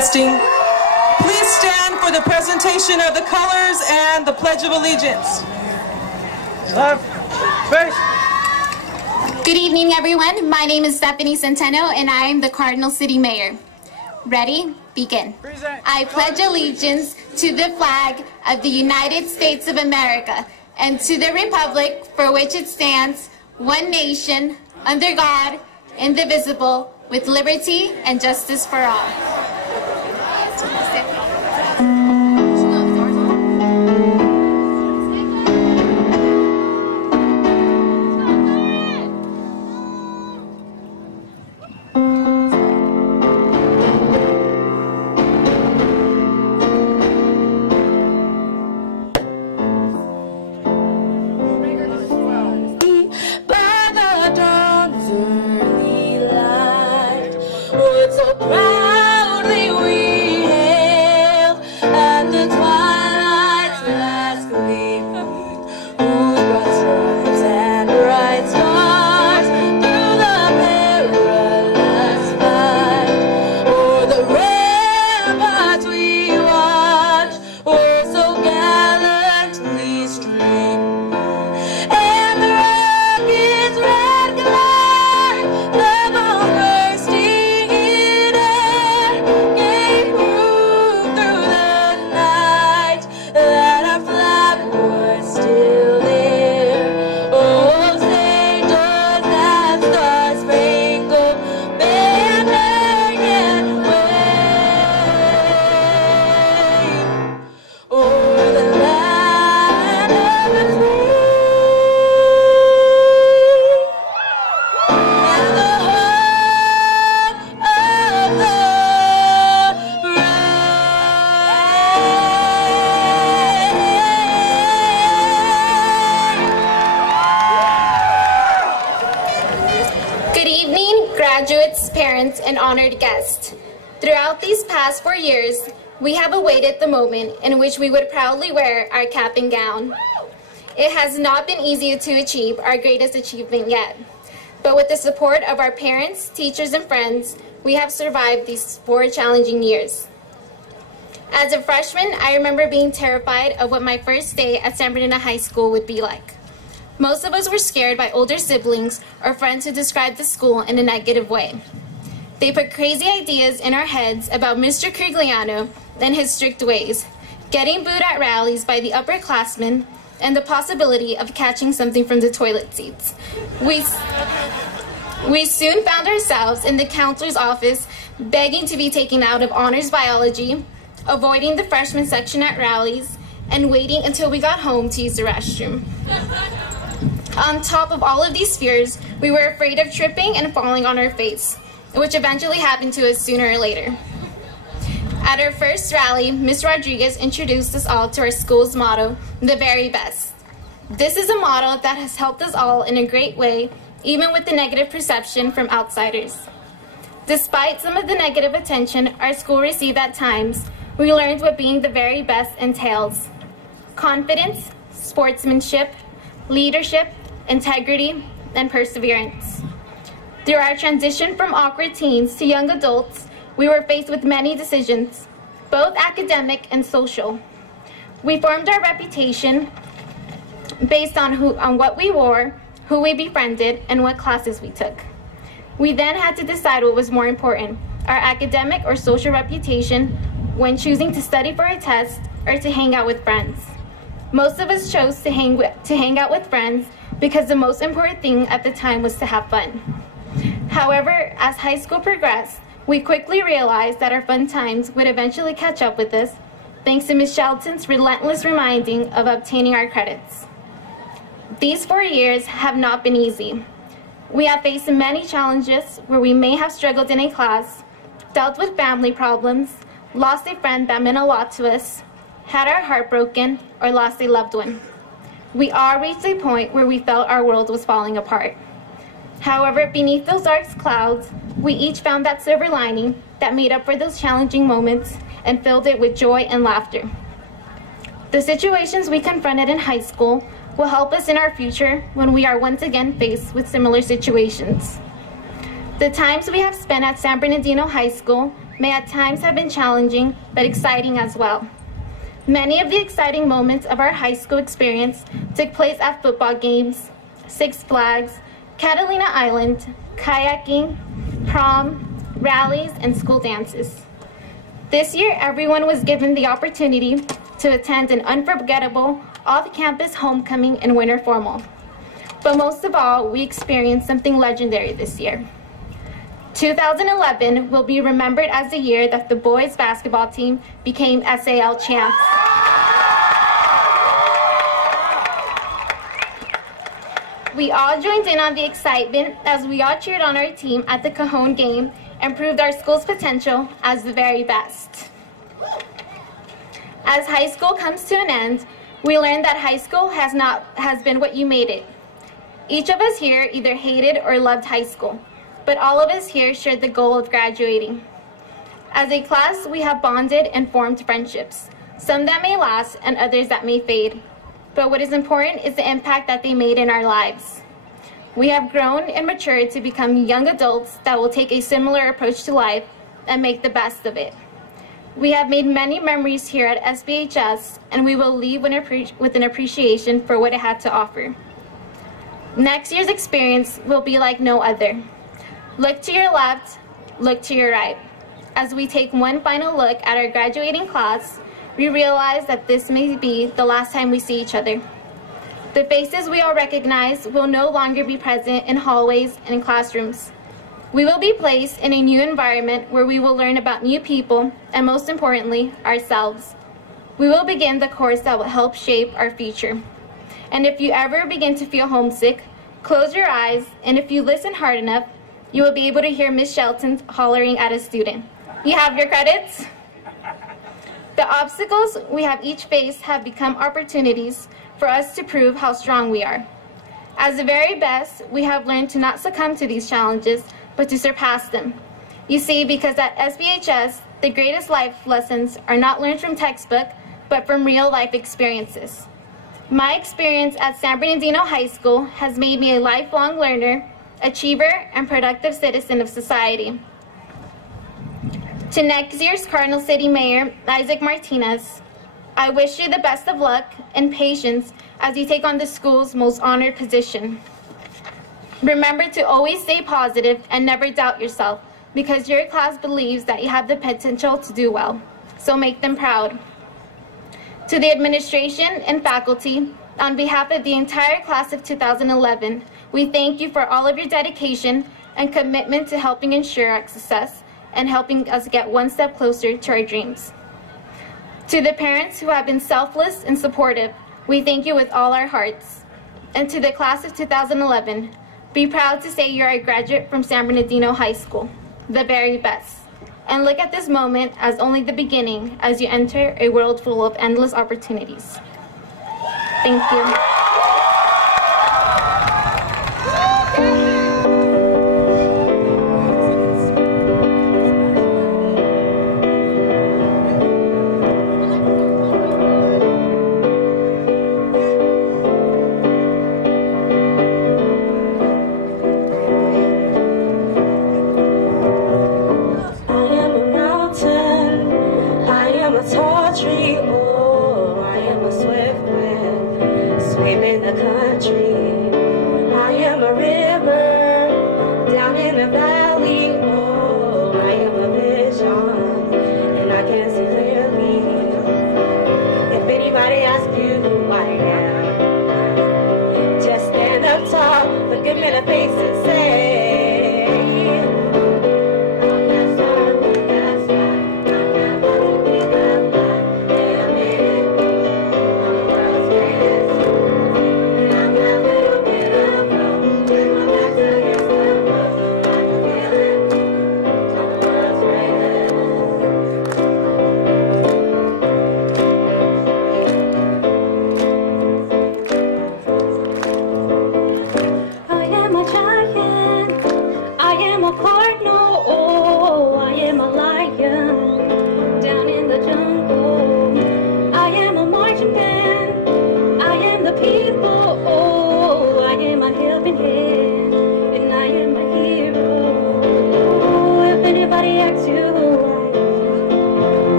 requesting, please stand for the presentation of the colors and the Pledge of Allegiance. Good evening, everyone. My name is Stephanie Centeno, and I am the Cardinal City Mayor. Ready? Begin. I pledge allegiance to the flag of the United States of America and to the republic for which it stands, one nation, under God, indivisible, with liberty and justice for all. Graduates, parents, and honored guests. Throughout these past 4 years, we have awaited the moment in which we would proudly wear our cap and gown. It has not been easy to achieve our greatest achievement yet, but with the support of our parents, teachers, and friends, we have survived these 4 challenging years. As a freshman, I remember being terrified of what my first day at San Bernardino High School would be like. Most of us were scared by older siblings or friends who described the school in a negative way. They put crazy ideas in our heads about Mr. Cardinal and his strict ways, getting booed at rallies by the upperclassmen, and the possibility of catching something from the toilet seats. We soon found ourselves in the counselor's office begging to be taken out of honors biology, avoiding the freshman section at rallies, and waiting until we got home to use the restroom. On top of all of these fears, we were afraid of tripping and falling on our face, which eventually happened to us sooner or later. At our first rally, Ms. Rodriguez introduced us all to our school's motto, the very best. This is a motto that has helped us all in a great way, even with the negative perception from outsiders. Despite some of the negative attention our school received at times, we learned what being the very best entails: confidence, sportsmanship, leadership, integrity, and perseverance. Through our transition from awkward teens to young adults, we were faced with many decisions, both academic and social. We formed our reputation based on what we wore, who we befriended, and what classes we took. We then had to decide what was more important, our academic or social reputation, when choosing to study for a test or to hang out with friends. Most of us chose to hang out with friends because the most important thing at the time was to have fun. However, as high school progressed, we quickly realized that our fun times would eventually catch up with us, thanks to Ms. Shelton's relentless reminding of obtaining our credits. These 4 years have not been easy. We have faced many challenges where we may have struggled in a class, dealt with family problems, lost a friend that meant a lot to us, had our heart broken, or lost a loved one. We all reached a point where we felt our world was falling apart. However, beneath those dark clouds, we each found that silver lining that made up for those challenging moments and filled it with joy and laughter. The situations we confronted in high school will help us in our future when we are once again faced with similar situations. The times we have spent at San Bernardino High School may at times have been challenging, but exciting as well. Many of the exciting moments of our high school experience took place at football games, Six Flags, Catalina Island, kayaking, prom, rallies, and school dances. This year, everyone was given the opportunity to attend an unforgettable off-campus homecoming and winter formal. But most of all, we experienced something legendary this year. 2011 will be remembered as the year that the boys basketball team became SAL champs. We all joined in on the excitement as we all cheered on our team at the Cajon game and proved our school's potential as the very best. As high school comes to an end, we learned that high school has been what you made it. Each of us here either hated or loved high school, but all of us here shared the goal of graduating. As a class, we have bonded and formed friendships, some that may last and others that may fade. But what is important is the impact that they made in our lives. We have grown and matured to become young adults that will take a similar approach to life and make the best of it. We have made many memories here at SBHS, and we will leave with an appreciation for what it had to offer. Next year's experience will be like no other. Look to your left, look to your right. As we take one final look at our graduating class, we realize that this may be the last time we see each other. The faces we all recognize will no longer be present in hallways and in classrooms. We will be placed in a new environment where we will learn about new people and, most importantly, ourselves. We will begin the course that will help shape our future. And if you ever begin to feel homesick, close your eyes, and if you listen hard enough, you will be able to hear Miss Shelton hollering at a student. You have your credits? The obstacles we have each faced have become opportunities for us to prove how strong we are. As the very best, we have learned to not succumb to these challenges, but to surpass them. You see, because at SBHS, the greatest life lessons are not learned from textbook, but from real life experiences. My experience at San Bernardino High School has made me a lifelong learner, achiever, and productive citizen of society. To next year's Cardinal City Mayor, Isaac Martinez, I wish you the best of luck and patience as you take on the school's most honored position. Remember to always stay positive and never doubt yourself, because your class believes that you have the potential to do well. So make them proud. To the administration and faculty, on behalf of the entire class of 2011, we thank you for all of your dedication and commitment to helping ensure our success and helping us get one step closer to our dreams. To the parents who have been selfless and supportive, we thank you with all our hearts. And to the class of 2011, be proud to say you're a graduate from San Bernardino High School, the very best. And look at this moment as only the beginning as you enter a world full of endless opportunities. Thank you. Little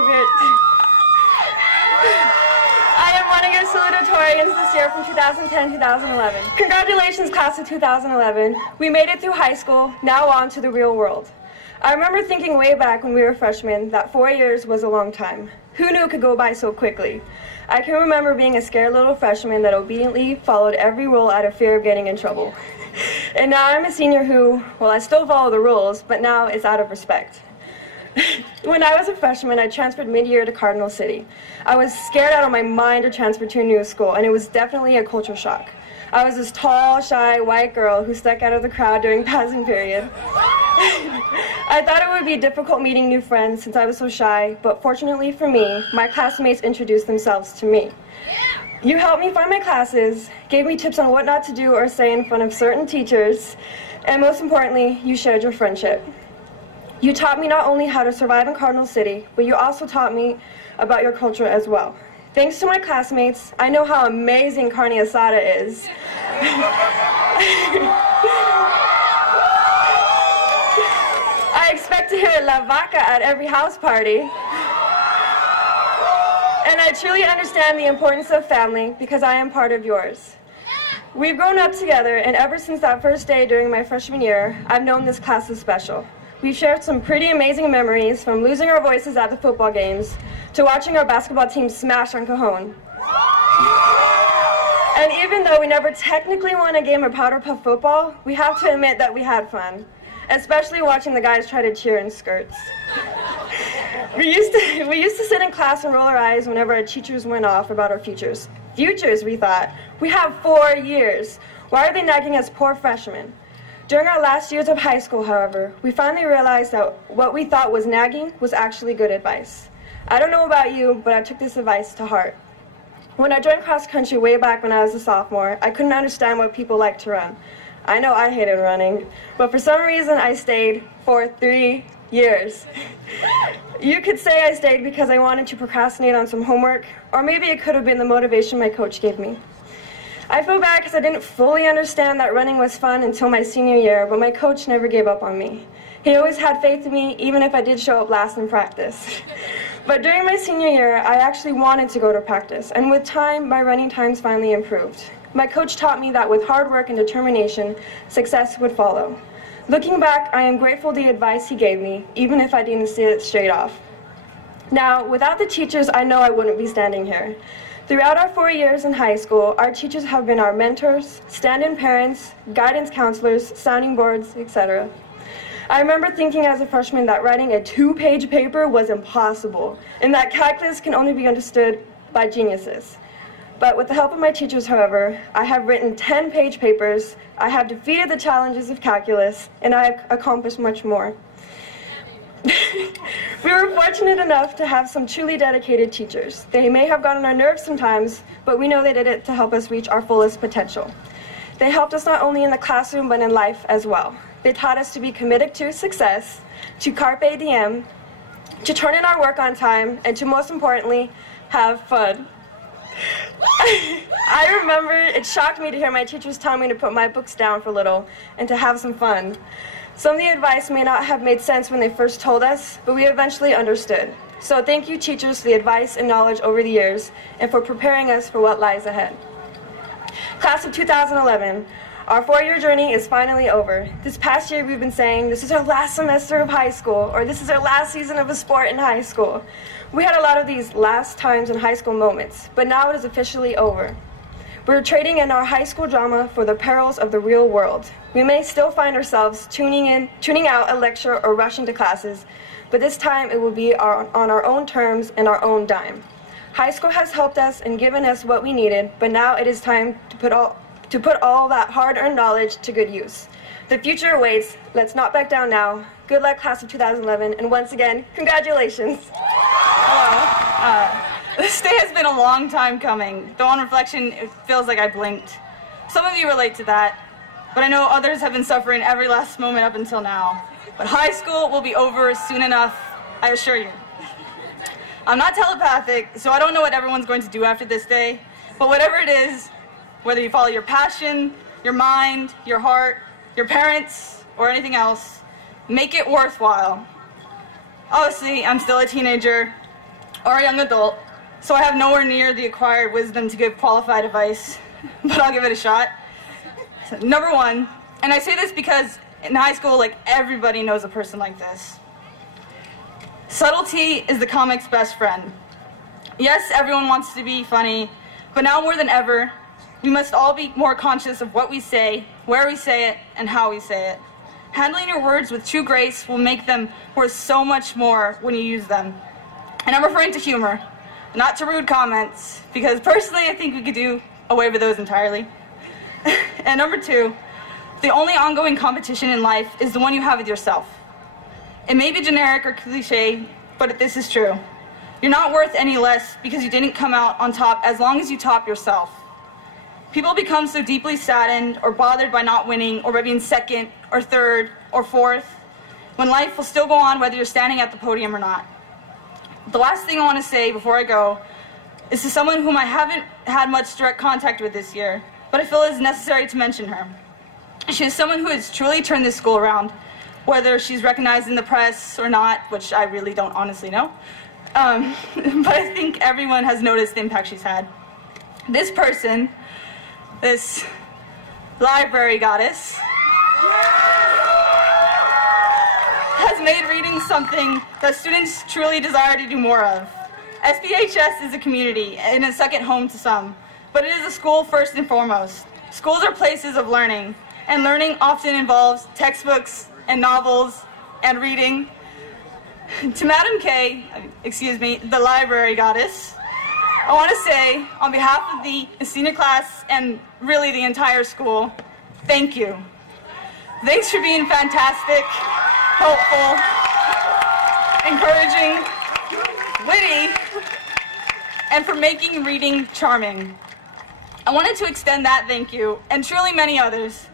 one of your salutatorians this year from 2010-2011. Congratulations, class of 2011. We made it through high school, now on to the real world. I remember thinking way back when we were freshmen that 4 years was a long time. Who knew it could go by so quickly? I can remember being a scared little freshman that obediently followed every rule out of fear of getting in trouble. And now I'm a senior who, well, I still follow the rules, but now it's out of respect. When I was a freshman, I transferred mid-year to Cardinal City. I was scared out of my mind to transfer to a new school, and it was definitely a culture shock. I was this tall, shy, white girl who stuck out of the crowd during passing period. I thought it would be difficult meeting new friends since I was so shy, but fortunately for me, my classmates introduced themselves to me. You helped me find my classes, gave me tips on what not to do or say in front of certain teachers, and most importantly, you shared your friendship. You taught me not only how to survive in Cardinal City, but you also taught me about your culture as well. Thanks to my classmates, I know how amazing carne asada is. I expect to hear La Vaca at every house party. And I truly understand the importance of family because I am part of yours. We've grown up together, and ever since that first day during my freshman year, I've known this class is special. We've shared some pretty amazing memories, from losing our voices at the football games to watching our basketball team smash on Cajon. And even though we never technically won a game of powder puff football, we have to admit that we had fun, especially watching the guys try to cheer in skirts. We used to sit in class and roll our eyes whenever our teachers went off about our futures. Futures, we thought. We have 4 years. Why are they nagging us poor freshmen? During our last years of high school, however, we finally realized that what we thought was nagging was actually good advice. I don't know about you, but I took this advice to heart. When I joined cross country way back when I was a sophomore, I couldn't understand why people like to run. I know I hated running, but for some reason I stayed for 3 years. You could say I stayed because I wanted to procrastinate on some homework, or maybe it could have been the motivation my coach gave me. I feel bad because I didn't fully understand that running was fun until my senior year, but my coach never gave up on me. He always had faith in me, even if I did show up last in practice. But during my senior year, I actually wanted to go to practice, and with time, my running times finally improved. My coach taught me that with hard work and determination, success would follow. Looking back, I am grateful for the advice he gave me, even if I didn't see it straight off. Now, without the teachers, I know I wouldn't be standing here. Throughout our 4 years in high school, our teachers have been our mentors, stand-in parents, guidance counselors, sounding boards, etc. I remember thinking as a freshman that writing a 2-page paper was impossible, and that calculus can only be understood by geniuses. But with the help of my teachers, however, I have written 10-page papers, I have defeated the challenges of calculus, and I have accomplished much more. We were fortunate enough to have some truly dedicated teachers. They may have gotten on our nerves sometimes, but we know they did it to help us reach our fullest potential. They helped us not only in the classroom, but in life as well. They taught us to be committed to success, to carpe diem, to turn in our work on time, and to, most importantly, have fun. I remember it shocked me to hear my teachers tell me to put my books down for a little and to have some fun. Some of the advice may not have made sense when they first told us, but we eventually understood. So thank you, teachers, for the advice and knowledge over the years and for preparing us for what lies ahead. Class of 2011, our 4-year journey is finally over. This past year we've been saying this is our last semester of high school, or this is our last season of a sport in high school. We had a lot of these last times in high school moments, but now it is officially over. We're trading in our high school drama for the perils of the real world. We may still find ourselves tuning out a lecture or rushing to classes, but this time it will be on our own terms and our own dime. High school has helped us and given us what we needed, but now it is time to put all that hard-earned knowledge to good use. The future awaits. Let's not back down now. Good luck, class of 2011, and once again, congratulations. Hello. This day has been a long time coming, though on reflection, it feels like I blinked. Some of you relate to that, but I know others have been suffering every last moment up until now. But high school will be over soon enough, I assure you. I'm not telepathic, so I don't know what everyone's going to do after this day, but whatever it is, whether you follow your passion, your mind, your heart, your parents, or anything else, make it worthwhile. Obviously, I'm still a teenager, or a young adult, so I have nowhere near the acquired wisdom to give qualified advice, but I'll give it a shot. So, number one, and I say this because in high school, like, everybody knows a person like this. Subtlety is the comic's best friend. Yes, everyone wants to be funny, but now more than ever, we must all be more conscious of what we say, where we say it, and how we say it. Handling your words with true grace will make them worth so much more when you use them. And I'm referring to humor, not to rude comments, because personally I think we could do away with those entirely. And number two, the only ongoing competition in life is the one you have with yourself. It may be generic or cliche, but this is true. You're not worth any less because you didn't come out on top as long as you top yourself. People become so deeply saddened or bothered by not winning or by being second or third or fourth when life will still go on whether you're standing at the podium or not. The last thing I want to say before I go is to someone whom I haven't had much direct contact with this year, but I feel it is necessary to mention her. She is someone who has truly turned this school around, whether she's recognized in the press or not, which I really don't honestly know. But I think everyone has noticed the impact she's had. This person, this library goddess, has made reading something that students truly desire to do more of. SBHS is a community and a second home to some, but it is a school first and foremost. Schools are places of learning, and learning often involves textbooks and novels and reading. To Madam K, excuse me, the library goddess, I want to say, on behalf of the senior class and really the entire school, thank you. Thanks for being fantastic, helpful, encouraging, witty, and for making reading charming. I wanted to extend that thank you, and truly many others,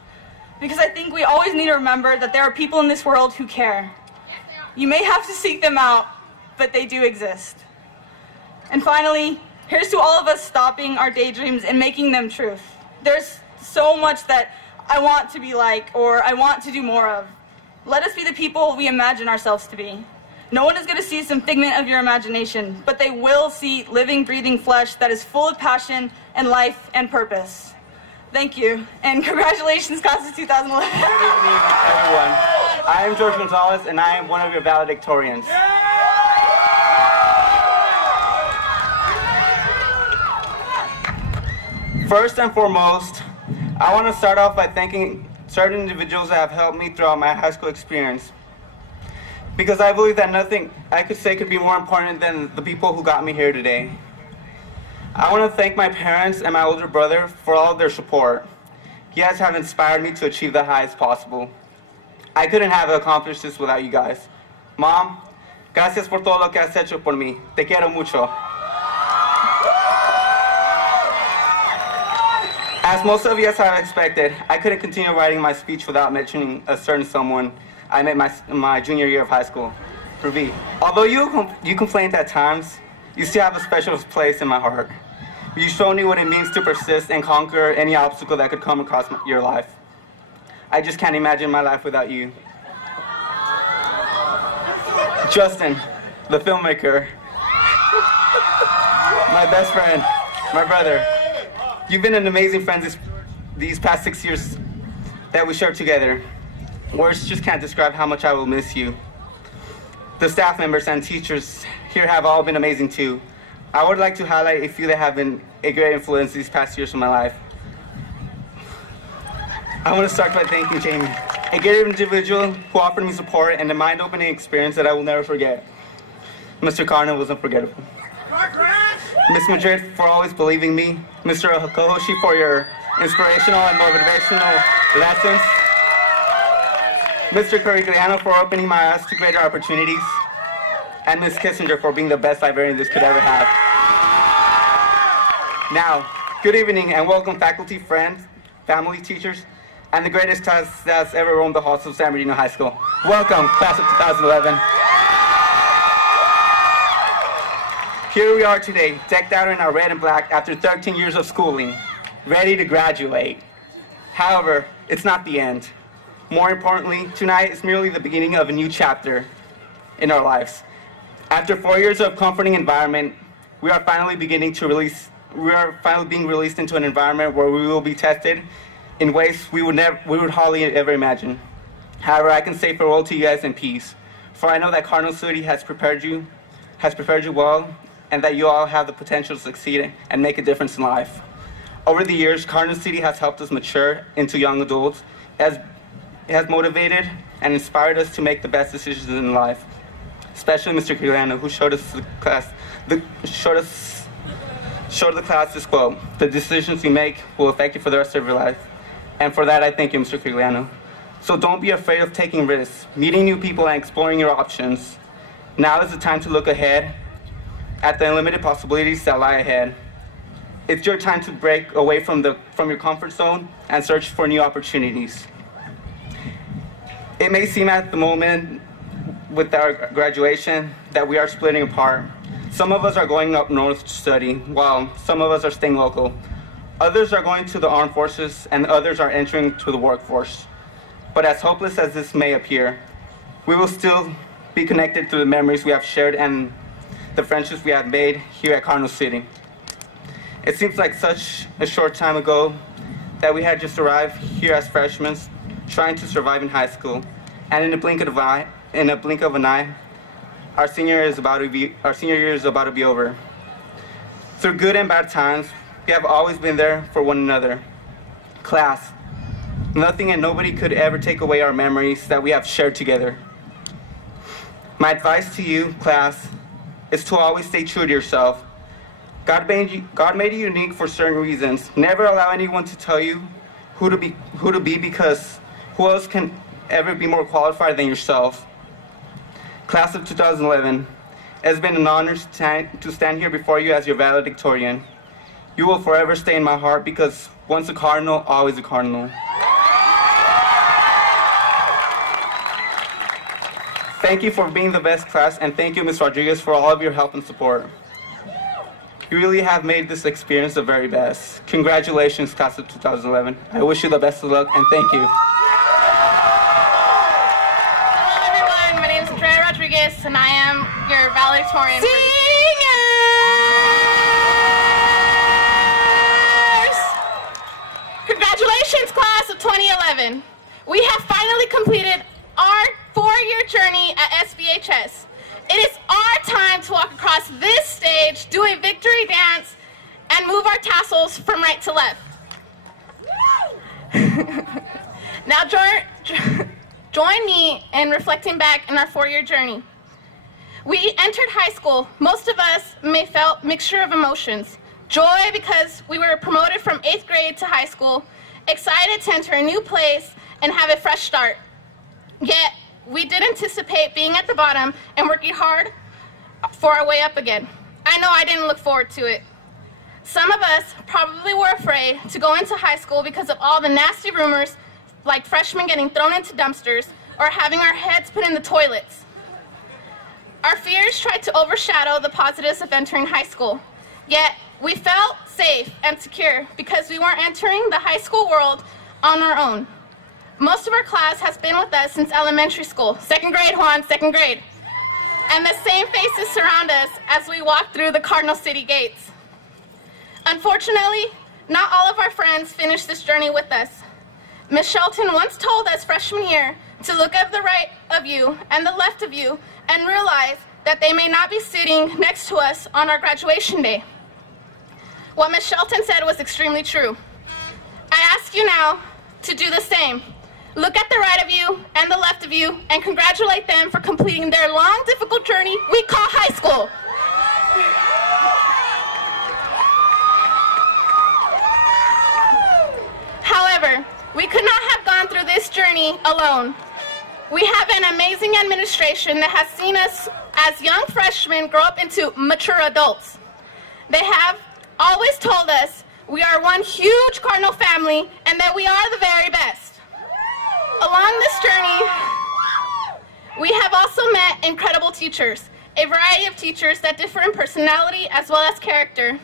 because I think we always need to remember that there are people in this world who care. You may have to seek them out, but they do exist. And finally, here's to all of us stopping our daydreams and making them truth. There's so much that I want to be like, or I want to do more of. Let us be the people we imagine ourselves to be. No one is going to see some figment of your imagination, but they will see living, breathing flesh that is full of passion and life and purpose. Thank you, and congratulations, class of 2011. Good evening, everyone. I am George Gonzalez, and I am one of your valedictorians. First and foremost, I want to start off by thanking certain individuals that have helped me throughout my high school experience. Because I believe that nothing I could say could be more important than the people who got me here today. I want to thank my parents and my older brother for all of their support. You guys have inspired me to achieve the highest possible. I couldn't have accomplished this without you guys. Mom, gracias por todo lo que has hecho por mí. Te quiero mucho. As most of you guys have expected, I couldn't continue writing my speech without mentioning a certain someone I met my junior year of high school, Ruby. Although you complained at times, you still have a special place in my heart. You showed me what it means to persist and conquer any obstacle that could come across your life. I just can't imagine my life without you. Justin, the filmmaker, my best friend, my brother. You've been an amazing friend these past 6 years that we shared together. Words just can't describe how much I will miss you. The staff members and teachers here have all been amazing too. I would like to highlight a few that have been a great influence these past years of my life. I want to start by thanking Jamie, a great individual who offered me support and a mind-opening experience that I will never forget. Mr. Cardinal was unforgettable. Ms. Madrid for always believing me. Mr. Kohoshi for your inspirational and motivational lessons. Mr. Carigliano for opening my eyes to greater opportunities. And Ms. Kissinger for being the best librarian this could ever have. Now, good evening and welcome faculty, friends, family, teachers, and the greatest class that's ever roamed the halls of San Bernardino High School. Welcome, class of 2011. Here we are today, decked out in our red and black after 13 years of schooling, ready to graduate. However, it's not the end. More importantly, tonight is merely the beginning of a new chapter in our lives. After 4 years of comforting environment, we are finally being released into an environment where we will be tested in ways we would hardly ever imagine. However, I can say farewell to you guys in peace, for I know that Cardinal City has prepared you well, and that you all have the potential to succeed and make a difference in life. Over the years, Cardinal City has helped us mature into young adults. It has motivated and inspired us to make the best decisions in life. Especially Mr. Cardinal, who showed the class this quote: "The decisions you make will affect you for the rest of your life." And for that, I thank you, Mr. Cardinal. So don't be afraid of taking risks, meeting new people, and exploring your options. Now is the time to look ahead at the unlimited possibilities that lie ahead. It's your time to break away from your comfort zone and search for new opportunities. It may seem at the moment with our graduation that we are splitting apart. Some of us are going up north to study, while some of us are staying local. Others are going to the armed forces, and others are entering to the workforce. But as hopeless as this may appear, we will still be connected through the memories we have shared and the friendships we have made here at Cardinal City. It seems like such a short time ago that we had just arrived here as freshmen, trying to survive in high school, and in a blink of an eye, our senior year is about to be over. Through good and bad times, we have always been there for one another. Class, nothing and nobody could ever take away our memories that we have shared together. My advice to you, class, is to always stay true to yourself. God made you unique for certain reasons. Never allow anyone to tell you who to be, because who else can ever be more qualified than yourself? Class of 2011, it has been an honor to stand here before you as your valedictorian. You will forever stay in my heart, because once a Cardinal, always a Cardinal. Thank you for being the best class, and thank you, Ms. Rodriguez, for all of your help and support. You really have made this experience the very best. Congratulations, class of 2011. I wish you the best of luck, and thank you. Hello, everyone. My name is Rodriguez, and I am your valedictorian. Congratulations, class of 2011. We have finally completed our 4-year journey at SBHS. It is our time to walk across this stage, do a victory dance, and move our tassels from right to left. Now join me in reflecting back in our 4-year journey. We entered high school. Most of us may felt mixture of emotions. Joy because we were promoted from 8th grade to high school, excited to enter a new place and have a fresh start. Yet, we did anticipate being at the bottom and working hard for our way up again. I know I didn't look forward to it. Some of us probably were afraid to go into high school because of all the nasty rumors, like freshmen getting thrown into dumpsters or having our heads put in the toilets. Our fears tried to overshadow the positives of entering high school. Yet, we felt safe and secure because we weren't entering the high school world on our own. Most of our class has been with us since elementary school. 2nd grade, Juan, 2nd grade. And the same faces surround us as we walk through the Cardinal City gates. Unfortunately, not all of our friends finished this journey with us. Ms. Shelton once told us freshman year to look at the right of you and the left of you and realize that they may not be sitting next to us on our graduation day. What Ms. Shelton said was extremely true. I ask you now to do the same. Look at the right of you and the left of you and congratulate them for completing their long, difficult journey we call high school. However, we could not have gone through this journey alone. We have an amazing administration that has seen us as young freshmen grow up into mature adults. They have always told us we are one huge Cardinal family and that we are the very best. Along this journey, we have also met incredible teachers, a variety of teachers that differ in personality as well as character.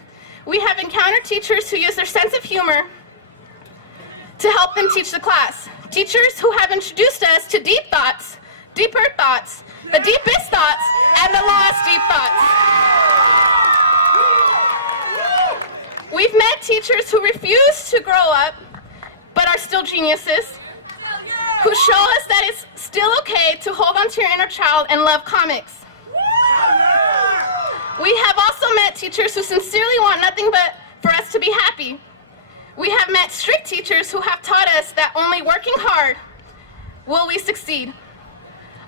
We have encountered teachers who use their sense of humor to help them teach the class. Teachers who have introduced us to deep thoughts, deeper thoughts, the deepest thoughts, and the lost deep thoughts. We've met teachers who refuse to grow up, but are still geniuses, who show us that it's still okay to hold on to your inner child and love comics. We have also met teachers who sincerely want nothing but for us to be happy. We have met strict teachers who have taught us that only working hard will we succeed.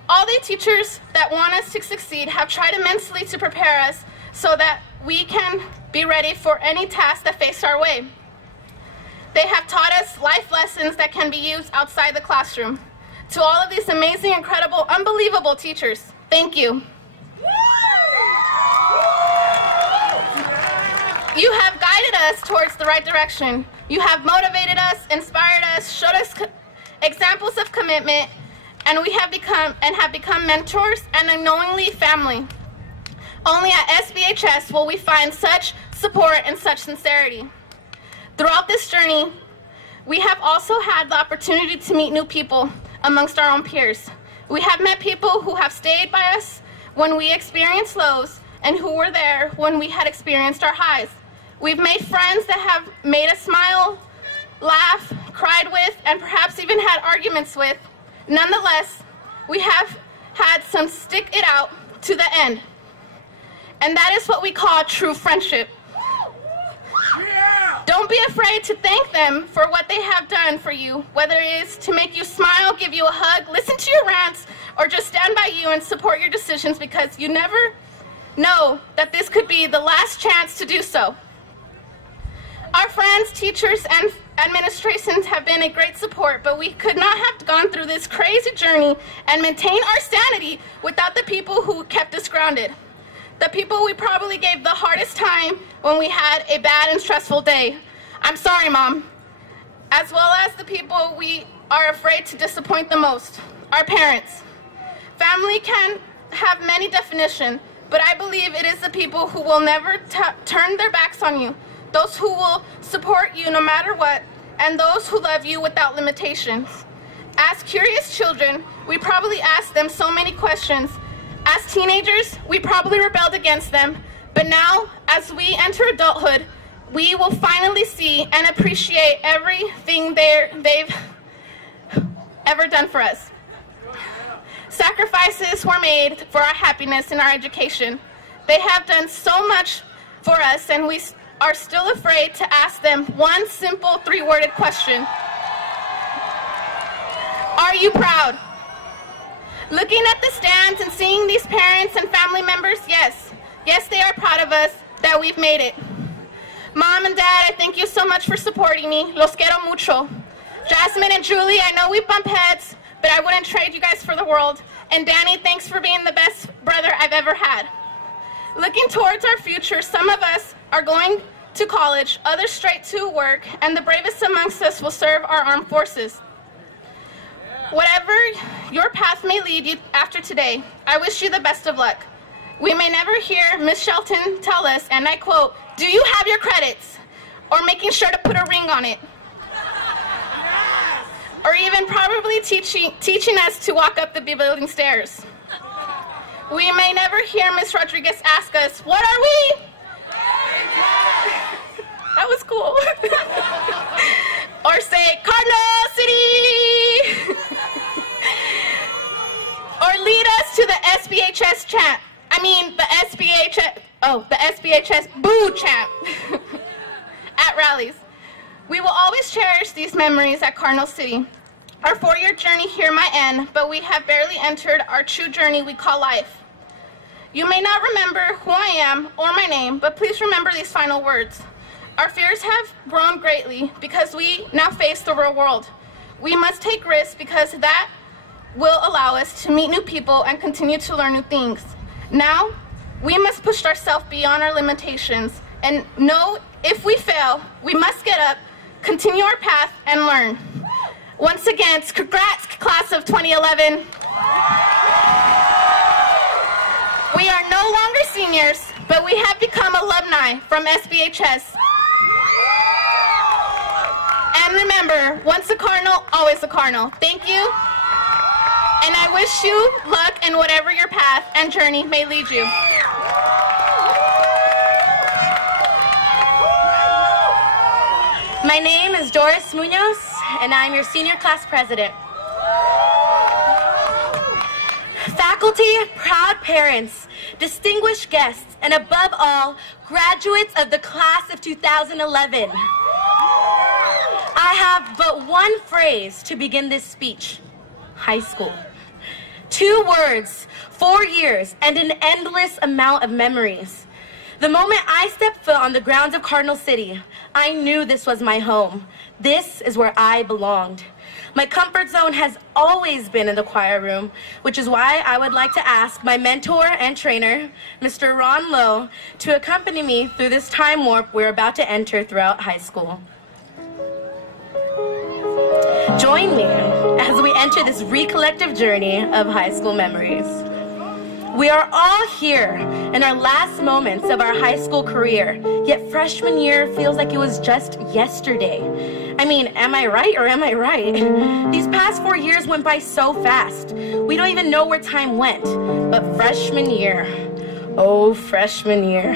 All the teachers that want us to succeed have tried immensely to prepare us so that we can be ready for any task that face our way. They have taught us life lessons that can be used outside the classroom. To all of these amazing, incredible, unbelievable teachers, thank you. You have guided us towards the right direction. You have motivated us, inspired us, showed us examples of commitment, and we have become mentors and unknowingly family. Only at SBHS will we find such support and such sincerity. Throughout this journey, we have also had the opportunity to meet new people amongst our own peers. We have met people who have stayed by us when we experienced lows and who were there when we had experienced our highs. We've made friends that have made us smile, laugh, cried with, and perhaps even had arguments with. Nonetheless, we have had some stick it out to the end. And that is what we call true friendship. Don't be afraid to thank them for what they have done for you, whether it is to make you smile, give you a hug, listen to your rants, or just stand by you and support your decisions, because you never know that this could be the last chance to do so. Our friends, teachers, and administrations have been a great support, but we could not have gone through this crazy journey and maintain our sanity without the people who kept us grounded. The people we probably gave the hardest time when we had a bad and stressful day. I'm sorry, Mom. As well as the people we are afraid to disappoint the most, our parents. Family can have many definitions, but I believe it is the people who will never turn their backs on you, those who will support you no matter what, and those who love you without limitations. As curious children, we probably asked them so many questions. As teenagers, we probably rebelled against them, but now, as we enter adulthood, we will finally see and appreciate everything they've ever done for us. Sacrifices were made for our happiness and our education. They have done so much for us, and we are still afraid to ask them one simple three-worded question. Are you proud? Looking at the stands and seeing these parents and family members, yes. Yes, they are proud of us that we've made it. Mom and Dad, I thank you so much for supporting me. Los quiero mucho. Jasmine and Julie, I know we bump heads, but I wouldn't trade you guys for the world. And Danny, thanks for being the best brother I've ever had. Looking towards our future, some of us are going to college, others straight to work, and the bravest amongst us will serve our armed forces. Whatever your path may lead you after today, I wish you the best of luck. We may never hear Miss Shelton tell us, and I quote, "Do you have your credits?" or making sure to put a ring on it. Or even probably teaching us to walk up the building stairs. We may never hear Miss Rodriguez ask us, "What are we?" That was cool. Or say, "Cardinal City!" Or lead us to the SBHS chant. The SBHS boo chant at rallies. We will always cherish these memories at Cardinal City. Our 4-year journey here might end, but we have barely entered our true journey we call life. You may not remember who I am or my name, but please remember these final words. Our fears have grown greatly because we now face the real world. We must take risks because that will allow us to meet new people and continue to learn new things. Now, we must push ourselves beyond our limitations and know if we fail, we must get up, continue our path, and learn. Once again, congrats, class of 2011. We are no longer seniors, but we have become alumni from SBHS. And remember, once a Cardinal, always a Cardinal. Thank you, and I wish you luck in whatever your path and journey may lead you. My name is Doris Munoz, and I'm your senior class president. Faculty, proud parents, distinguished guests, and above all, graduates of the class of 2011. I have but one phrase to begin this speech: high school. 2 words, 4 years, and an endless amount of memories. The moment I stepped foot on the grounds of Cardinal City, I knew this was my home. This is where I belonged. My comfort zone has always been in the choir room, which is why I would like to ask my mentor and trainer, Mr. Ron Lowe, to accompany me through this time warp we're about to enter throughout high school. Join me as we enter this recollective journey of high school memories. We are all here in our last moments of our high school career, yet freshman year feels like it was just yesterday. I mean, am I right or am I right? These past 4 years went by so fast. We don't even know where time went. But freshman year, oh, freshman year.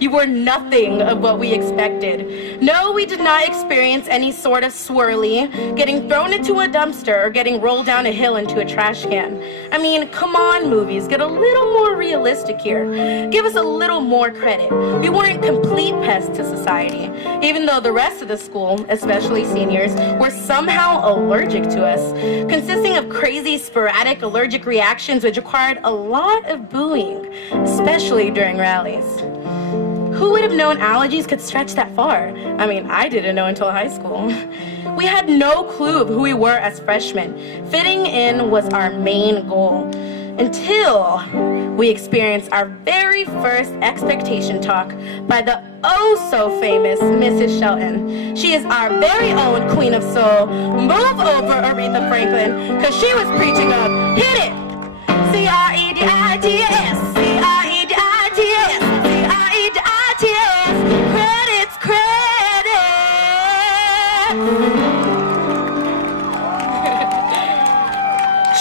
You were nothing of what we expected. No, we did not experience any sort of swirly, getting thrown into a dumpster, or getting rolled down a hill into a trash can. I mean, come on, movies, get a little more realistic here. Give us a little more credit. We weren't complete pests to society, even though the rest of the school, especially seniors, were somehow allergic to us, consisting of crazy, sporadic allergic reactions which required a lot of booing, especially during rallies. Who would have known allergies could stretch that far? I mean, I didn't know until high school. We had no clue of who we were as freshmen. Fitting in was our main goal. Until we experienced our very first expectation talk by the oh-so-famous Mrs. Shelton. She is our very own Queen of Soul. Move over, Aretha Franklin, because she was preaching up. Hit it! C-R-E-D-I-T-S, C-R-E-D-I-T-S. Credits, credit.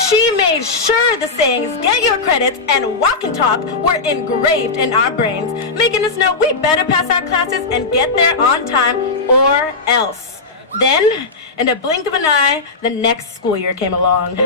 She made sure the sayings, get your credits, and walk and talk were engraved in our brains, making us know we better pass our classes and get there on time or else. Then, in a blink of an eye, the next school year came along.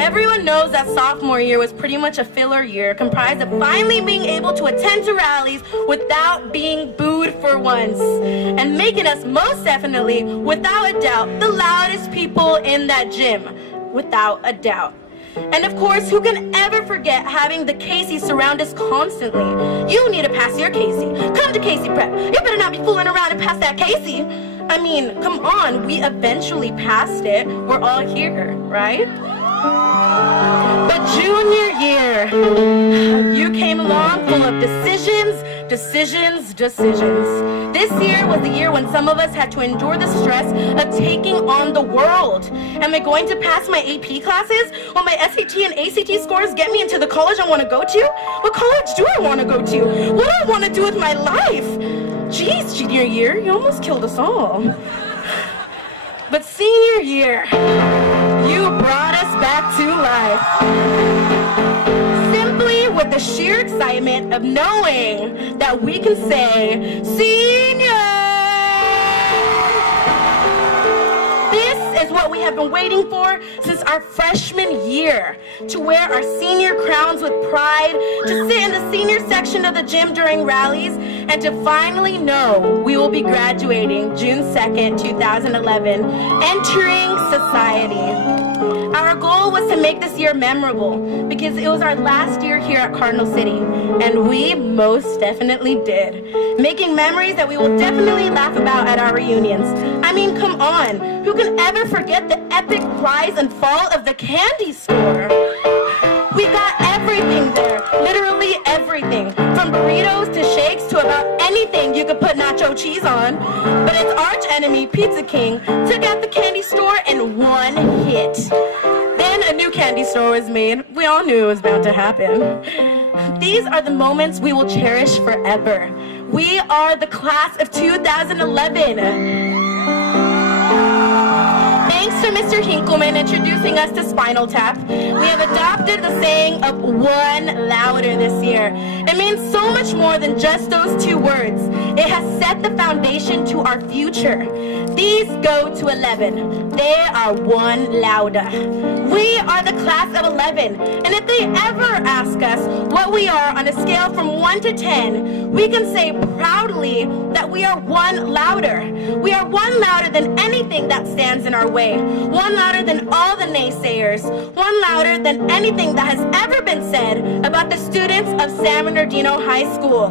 Everyone knows that sophomore year was pretty much a filler year, comprised of finally being able to attend to rallies without being booed for once, and making us most definitely, without a doubt, the loudest people in that gym, without a doubt. And of course, who can ever forget having the Casey surround us constantly? You need to pass your Casey. Come to Casey Prep. You better not be fooling around and pass that Casey. I mean, come on, we eventually passed it. We're all here, right? But junior year, you came along full of decisions. This year was the year when some of us had to endure the stress of taking on the world. Am I going to pass my AP classes? Will my SAT and ACT scores get me into the college I want to go to? What college do I want to go to? What do I want to do with my life? Jeez, junior year, you almost killed us all. But senior year, you brought us back to life. Simply with the sheer excitement of knowing that we can say, senior! This is what we have been waiting for since our freshman year, to wear our senior crowns with pride, to sit in the senior section of the gym during rallies, and to finally know we will be graduating June 2nd, 2011, entering society. Our goal was to make this year memorable because it was our last year here at Cardinal City, and we most definitely did, making memories that we will definitely laugh about at our reunions. I mean, come on, who can ever forget the epic rise and fall of the candy store? We got everything there, literally everything, from burritos to shakes to about anything you could put nacho cheese on. But its arch enemy, Pizza King, took out the candy store in one hit. Then a new candy store was made. We all knew it was bound to happen. These are the moments we will cherish forever. We are the class of 2011. Thanks to Mr. Hinkleman introducing us to Spinal Tap. We have adopted the saying of one louder this year. It means so much more than just those two words. It has set the foundation to our future. These go to 11. They are one louder. We are the class of 11, and if they ever ask us what we are on a scale from 1 to 10, we can say proudly that we are one louder. We are one louder than anything that stands in our way, one louder than all the naysayers, one louder than anything that has ever been said about the students of San Bernardino High School.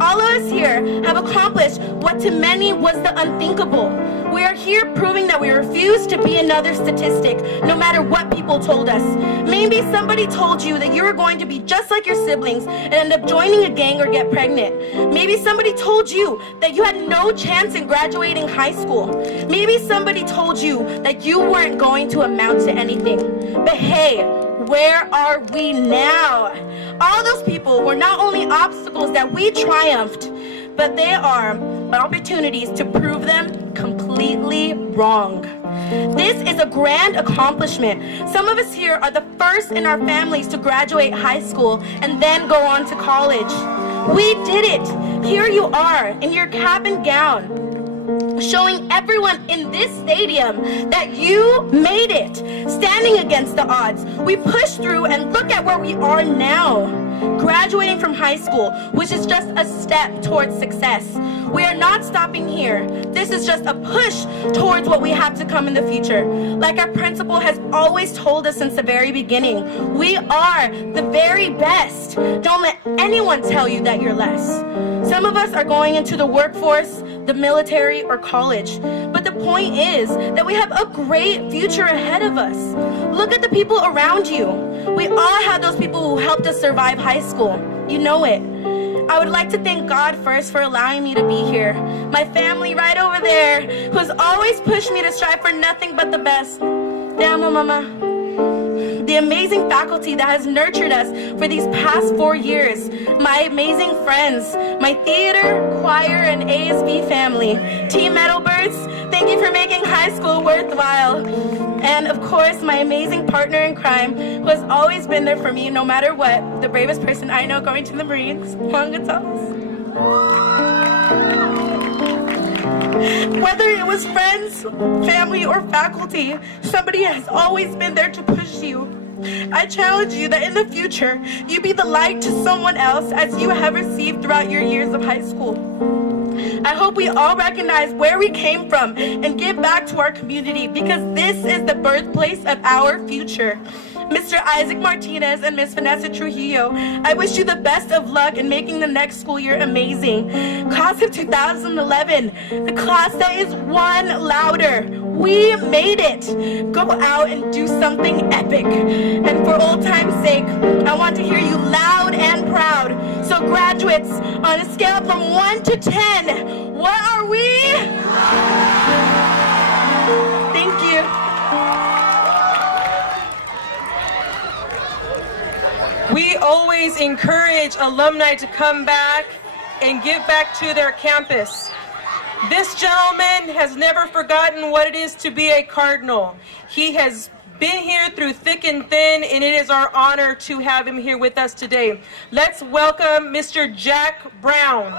All of us here have accomplished what to many was the unthinkable. We are here proving that we refuse to be another statistic, no matter what people told us. Maybe somebody told you that you were going to be just like your siblings and end up joining a gang or get pregnant. Maybe somebody told you that you had no chance in graduating high school. Maybe somebody told you that you weren't going to amount to anything. But hey, where are we now? All those people were not only obstacles that we triumphed, but they are opportunities to prove them completely wrong. This is a grand accomplishment. Some of us here are the first in our families to graduate high school and then go on to college. We did it. Here you are in your cap and gown, showing everyone in this stadium that you made it, standing against the odds. We pushed through and look at where we are now, graduating from high school, which is just a step towards success. We are not stopping here. This is just a push towards what we have to come in the future. Like our principal has always told us since the very beginning, we are the very best. Don't let anyone tell you that you're less. Some of us are going into the workforce, the military, or college. But the point is that we have a great future ahead of us. Look at the people around you. We all have those people who helped us survive high school. You know it. I would like to thank God first for allowing me to be here. My family right over there, who has always pushed me to strive for nothing but the best. Te amo, mama. The amazing faculty that has nurtured us for these past 4 years. My amazing friends, my theater, choir, and ASB family. Team Metalbirds, thank you for making high school worthwhile. And of course, my amazing partner in crime, who has always been there for me no matter what, the bravest person I know going to the Marines, Juan Gonzalez. Whether it was friends, family, or faculty, somebody has always been there to push you. I challenge you that in the future, you be the light to someone else as you have received throughout your years of high school. I hope we all recognize where we came from and give back to our community, because this is the birthplace of our future. Mr. Isaac Martinez and Miss Vanessa Trujillo, I wish you the best of luck in making the next school year amazing. Class of 2011, the class that is one louder. We made it. Go out and do something epic. And for old time's sake, I want to hear you loud and proud. So graduates, on a scale from 1 to 10, what are we? Thank you. We always encourage alumni to come back and give back to their campus. This gentleman has never forgotten what it is to be a Cardinal. He has been here through thick and thin, and it is our honor to have him here with us today. Let's welcome Mr. Jack Brown.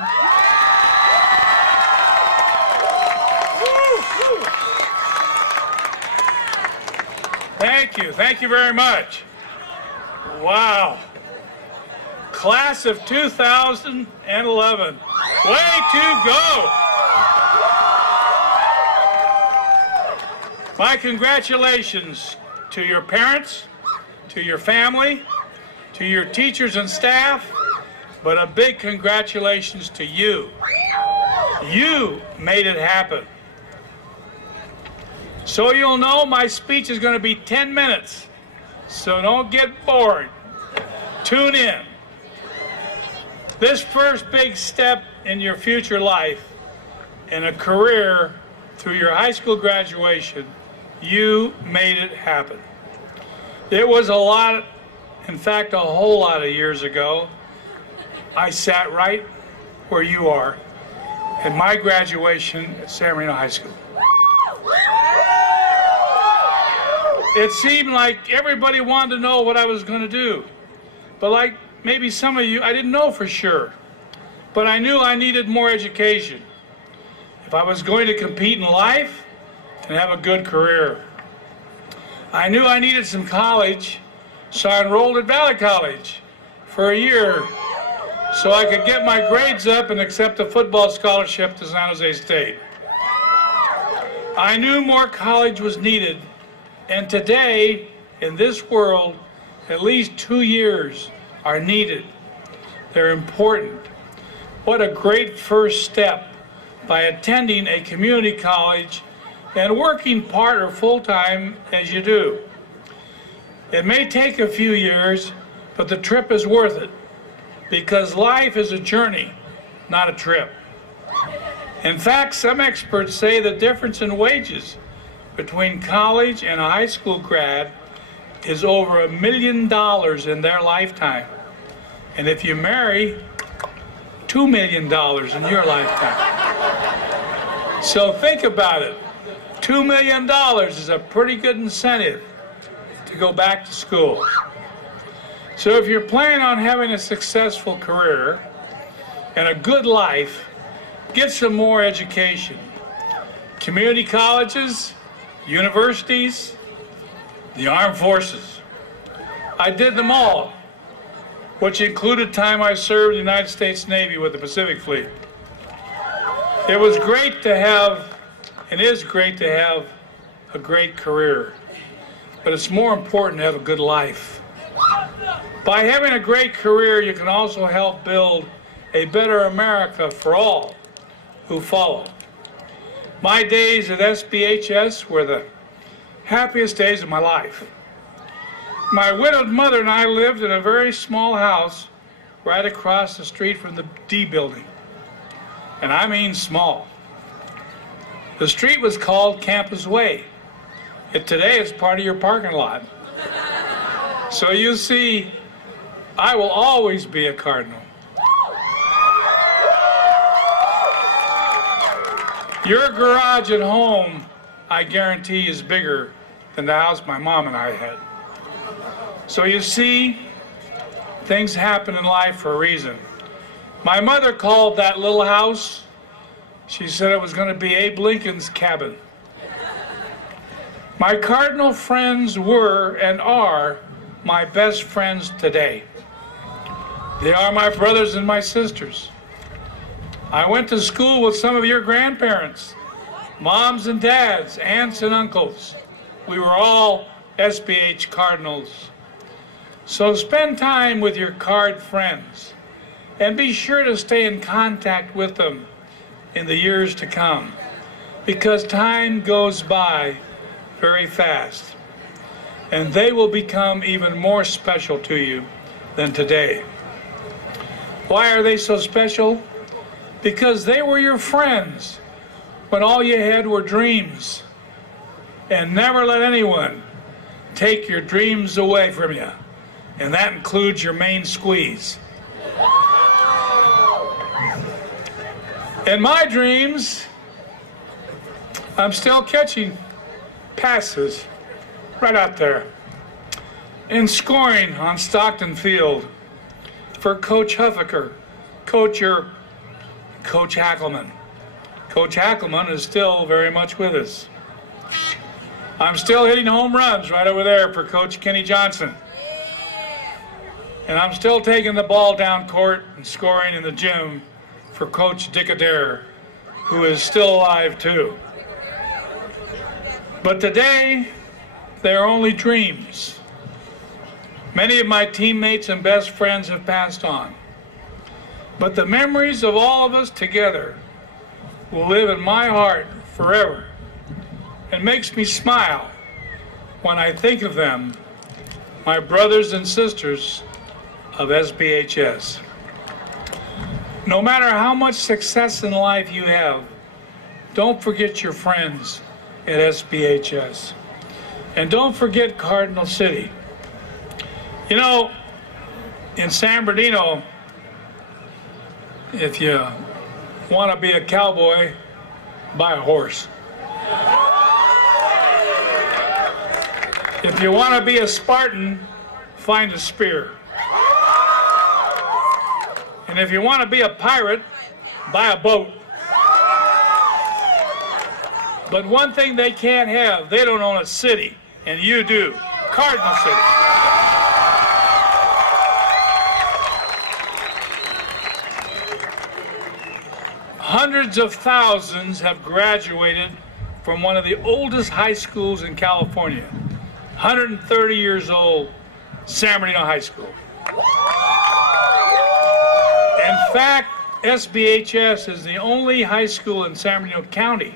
Thank you very much. Wow. Class of 2011. Way to go. My congratulations to your parents, to your family, to your teachers and staff, but a big congratulations to you. You made it happen. So you'll know, my speech is going to be 10 minutes, so don't get bored. Tune in. This first big step in your future life and a career through your high school graduation, you made it happen. It was a lot, in fact, a whole lot of years ago, I sat right where you are at my graduation at San Bernardino High School. It seemed like everybody wanted to know what I was going to do. But like maybe some of you, I didn't know for sure. But I knew I needed more education if I was going to compete in life and have a good career. I knew I needed some college, so I enrolled at Valley College for a year so I could get my grades up and accept a football scholarship to San Jose State. I knew more college was needed, and today, in this world, at least 2 years are needed. They're important. What a great first step by attending a community college and working part or full-time as you do. It may take a few years, but the trip is worth it because life is a journey, not a trip. In fact, some experts say the difference in wages between college and a high school grad is over $1 million in their lifetime. And if you marry, $2 million in your lifetime. So think about it. $2 million is a pretty good incentive to go back to school. So if you're planning on having a successful career and a good life, get some more education. Community colleges, universities, the armed forces. I did them all, which included time I served in the United States Navy with the Pacific Fleet. It was great to have, and is great to have, a great career. But it's more important to have a good life. By having a great career, you can also help build a better America for all who follow. My days at SBHS were the happiest days of my life. My widowed mother and I lived in a very small house right across the street from the D building. And I mean small. The street was called Campus Way. Today it's part of your parking lot. So you see, I will always be a Cardinal. Your garage at home, I guarantee, is bigger than the house my mom and I had. So you see, things happen in life for a reason. My mother called that little house, she said it was going to be Abe Lincoln's cabin. My Cardinal friends were and are my best friends today. They are my brothers and my sisters. I went to school with some of your grandparents, moms and dads, aunts and uncles. We were all SBH Cardinals. So spend time with your Card friends and be sure to stay in contact with them in the years to come because time goes by very fast and they will become even more special to you than today. Why are they so special? Because they were your friends when all you had were dreams. And never let anyone take your dreams away from you. And that includes your main squeeze. In my dreams, I'm still catching passes right out there and scoring on Stockton Field for Coach Huffaker, Coach Hackelman. Coach Hackelman is still very much with us. I'm still hitting home runs right over there for Coach Kenny Johnson. And I'm still taking the ball down court and scoring in the gym for Coach Dick Adair, who is still alive too. But today, they're only dreams. Many of my teammates and best friends have passed on. But the memories of all of us together will live in my heart forever. It makes me smile when I think of them, my brothers and sisters of SBHS. No matter how much success in life you have, don't forget your friends at SBHS. And don't forget Cardinal City. You know, in San Bernardino, if you want to be a cowboy, buy a horse. If you want to be a Spartan, find a spear. And if you want to be a pirate, buy a boat. But one thing they can't have, they don't own a city, and you do. Cardinal City. Hundreds of thousands have graduated from one of the oldest high schools in California. 130 years old, San Bernardino High School. In fact, SBHS is the only high school in San Bernardino County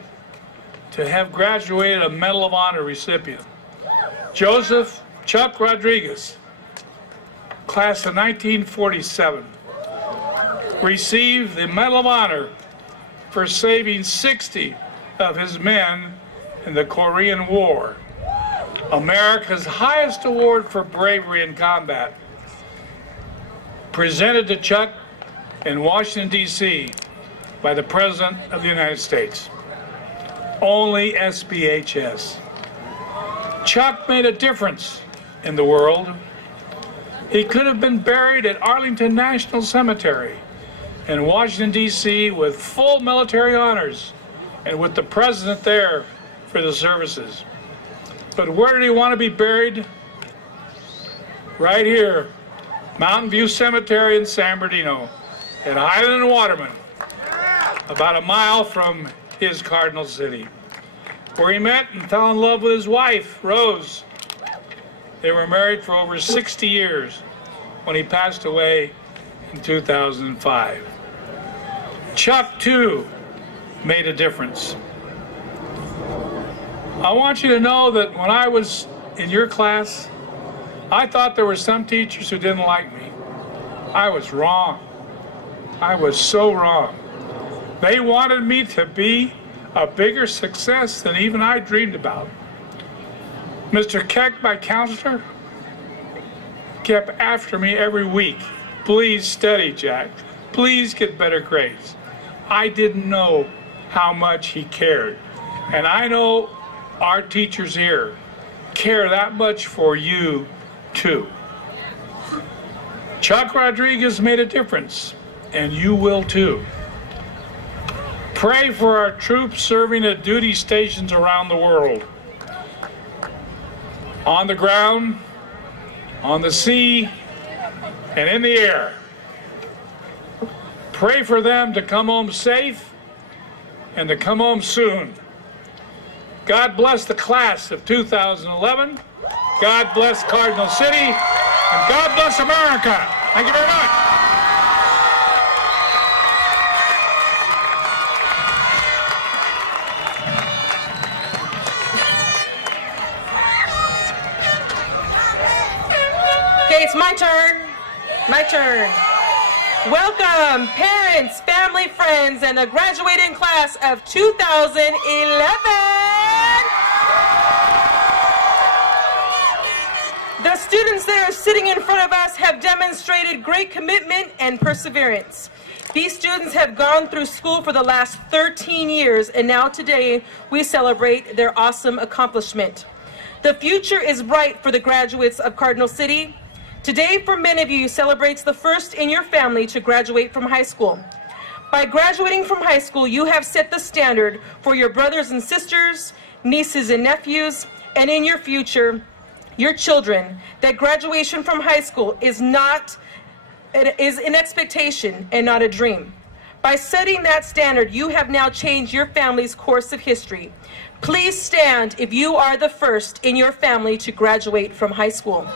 to have graduated a Medal of Honor recipient. Joseph Chuck Rodriguez, class of 1947, received the Medal of Honor for saving 60 of his men in the Korean War, America's highest award for bravery in combat. Presented to Chuck in Washington, D.C. by the President of the United States. Only SBHS. Chuck made a difference in the world. He could have been buried at Arlington National Cemetery in Washington, D.C. with full military honors and with the President there for the services. But where did he want to be buried? Right here, Mountain View Cemetery in San Bernardino, at Highland and Waterman, about a mile from his Cardinal City, where he met and fell in love with his wife, Rose. They were married for over 60 years when he passed away in 2005. Chuck, too, made a difference. I want you to know that when I was in your class, I thought there were some teachers who didn't like me. I was wrong. I was so wrong. They wanted me to be a bigger success than even I dreamed about. Mr. Keck, my counselor, kept after me every week. Please study, Jack. Please get better grades. I didn't know how much he cared. And I know our teachers here care that much for you, too. Chuck Rodriguez made a difference, and you will, too. Pray for our troops serving at duty stations around the world. On the ground, on the sea, and in the air. Pray for them to come home safe and to come home soon. God bless the class of 2011. God bless Cardinal City. And God bless America. Thank you very much. Okay, it's my turn. My turn. Welcome, parents, family, friends, and the graduating class of 2011. The students that are sitting in front of us have demonstrated great commitment and perseverance. These students have gone through school for the last 13 years, and now today we celebrate their awesome accomplishment. The future is bright for the graduates of Cardinal City. Today, for many of you, celebrates the first in your family to graduate from high school. By graduating from high school, you have set the standard for your brothers and sisters, nieces and nephews, and in your future, your children, that graduation from high school is an expectation and not a dream. By setting that standard, you have now changed your family's course of history. Please stand if you are the first in your family to graduate from high school.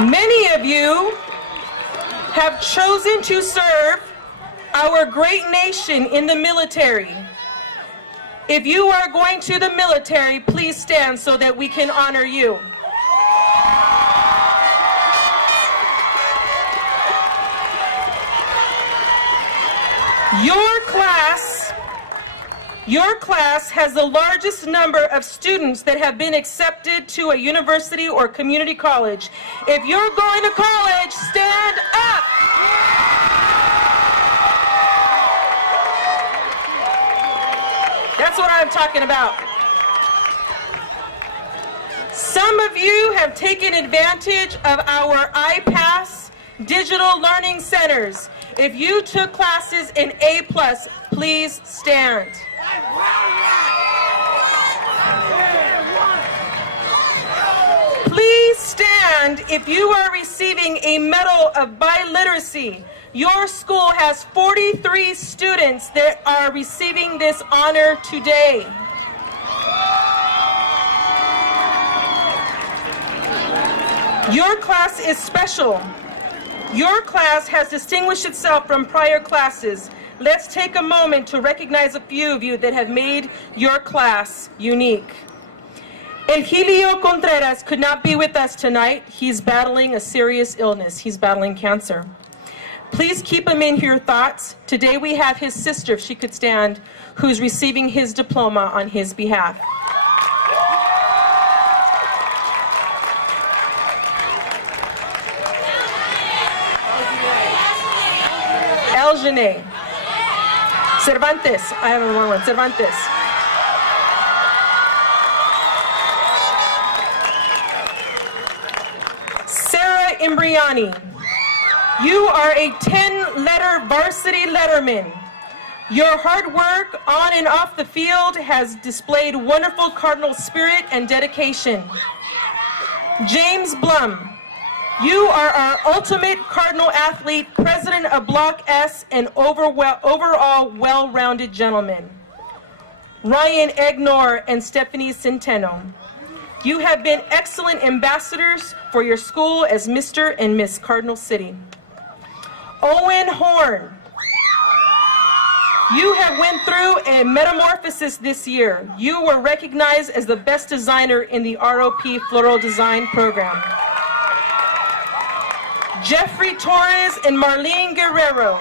Many of you have chosen to serve our great nation in the military. If you are going to the military, please stand so that we can honor you. Your class has the largest number of students that have been accepted to a university or community college. If you're going to college, stand up. That's what I'm talking about. Some of you have taken advantage of our iPass digital learning centers. If you took classes in A+, please stand. Please stand if you are receiving a Medal of Biliteracy. Your school has 43 students that are receiving this honor today. Your class is special. Your class has distinguished itself from prior classes. Let's take a moment to recognize a few of you that have made your class unique. Elgilio Contreras could not be with us tonight. He's battling a serious illness. He's battling cancer. Please keep him in your thoughts. Today we have his sister, if she could stand, who's receiving his diploma on his behalf. Elgine. Cervantes. I have one more. Cervantes. Sarah Imbriani. You are a 10-letter varsity letterman. Your hard work on and off the field has displayed wonderful Cardinal spirit and dedication. James Blum. You are our ultimate Cardinal athlete, president of Block S, and overall well-rounded gentleman. Ryan Egnor and Stephanie Centeno. You have been excellent ambassadors for your school as Mr. and Miss Cardinal City. Owen Horn. You have went through a metamorphosis this year. You were recognized as the best designer in the ROP Floral Design Program. Jeffrey Torres and Marlene Guerrero.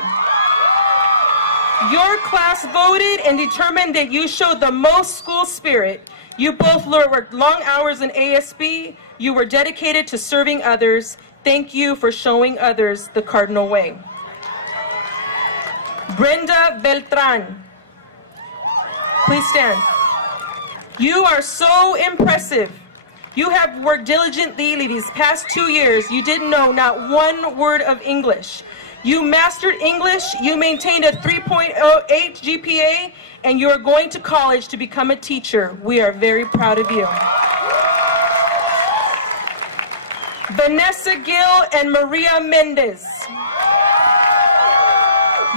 Your class voted and determined that you showed the most school spirit. You both worked long hours in ASB. You were dedicated to serving others. Thank you for showing others the Cardinal way. Brenda Beltran. Please stand. You are so impressive. You have worked diligently these past 2 years. You didn't know not one word of English. You mastered English, you maintained a 3.08 GPA, and you are going to college to become a teacher. We are very proud of you. Vanessa Gill and Maria Mendez.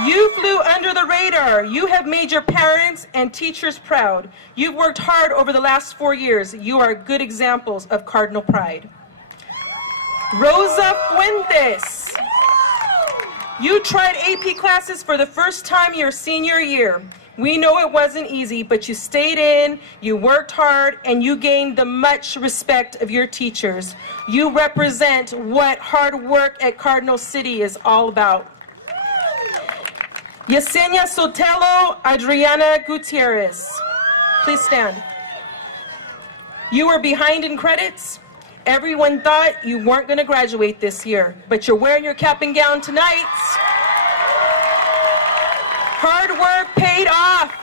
You flew under the radar. You have made your parents and teachers proud. You've worked hard over the last 4 years. You are good examples of Cardinal pride. Rosa Fuentes. You tried AP classes for the first time your senior year. We know it wasn't easy, but you stayed in, you worked hard, and you gained the much respect of your teachers. You represent what hard work at Cardinal City is all about. Yesenia Sotelo, Adriana Gutierrez. Please stand. You were behind in credits. Everyone thought you weren't going to graduate this year, but you're wearing your cap and gown tonight. Hard work paid off.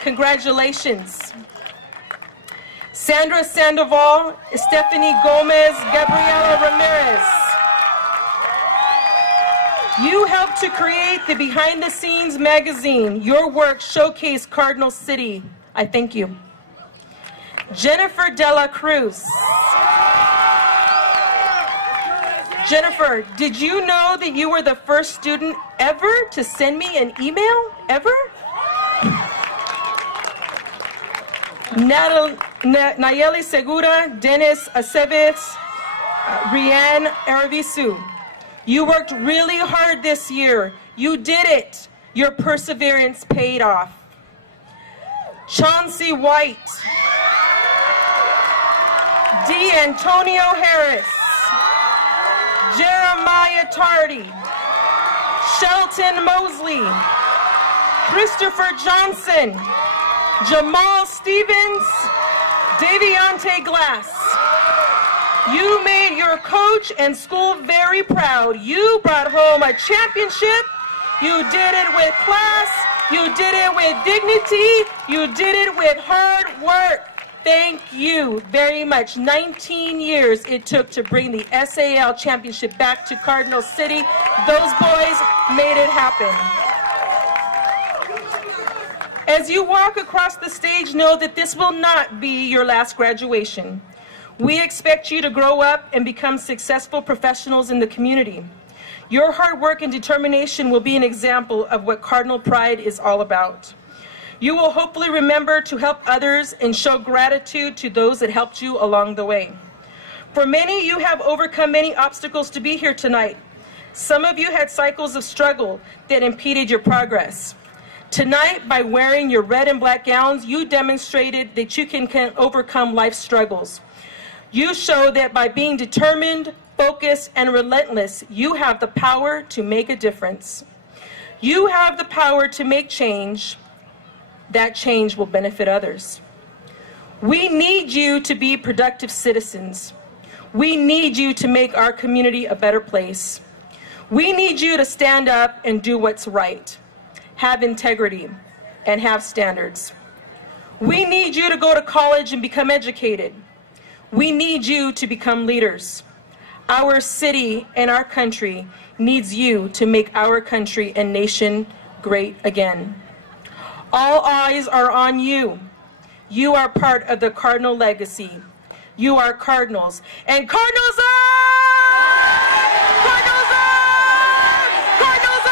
Congratulations. Sandra Sandoval, Stephanie Gomez, Gabriela Ramirez. You helped to create the Behind the Scenes magazine. Your work showcased Cardinal City. I thank you. Jennifer Dela Cruz. Jennifer, did you know that you were the first student ever to send me an email? Ever? Nayeli Segura, Dennis Aceves, Rianne Aravisu. You worked really hard this year. You did it. Your perseverance paid off. Chauncey White. D. Antonio Harris. Jeremiah Tardy. Shelton Mosley. Christopher Johnson. Jamal Stevens. Daviante Glass. You made your coach and school very proud. You brought home a championship. You did it with class, You did it with dignity. You did it with hard work. Thank you very much. 19 years it took to bring the SAL championship back to Cardinal City. Those boys made it happen. As you walk across the stage, know that this will not be your last graduation. We expect you to grow up and become successful professionals in the community. Your hard work and determination will be an example of what Cardinal Pride is all about. You will hopefully remember to help others and show gratitude to those that helped you along the way. For many, you have overcome many obstacles to be here tonight. Some of you had cycles of struggle that impeded your progress. Tonight, by wearing your red and black gowns, you demonstrated that you can overcome life's struggles. You show that by being determined, focused, and relentless, you have the power to make a difference. You have the power to make change. That change will benefit others. We need you to be productive citizens. We need you to make our community a better place. We need you to stand up and do what's right, have integrity, and have standards. We need you to go to college and become educated. We need you to become leaders. Our city and our country needs you to make our country and nation great again. All eyes are on you. You are part of the Cardinal legacy. You are Cardinals. And Cardinals on! Cardinals on! Cardinals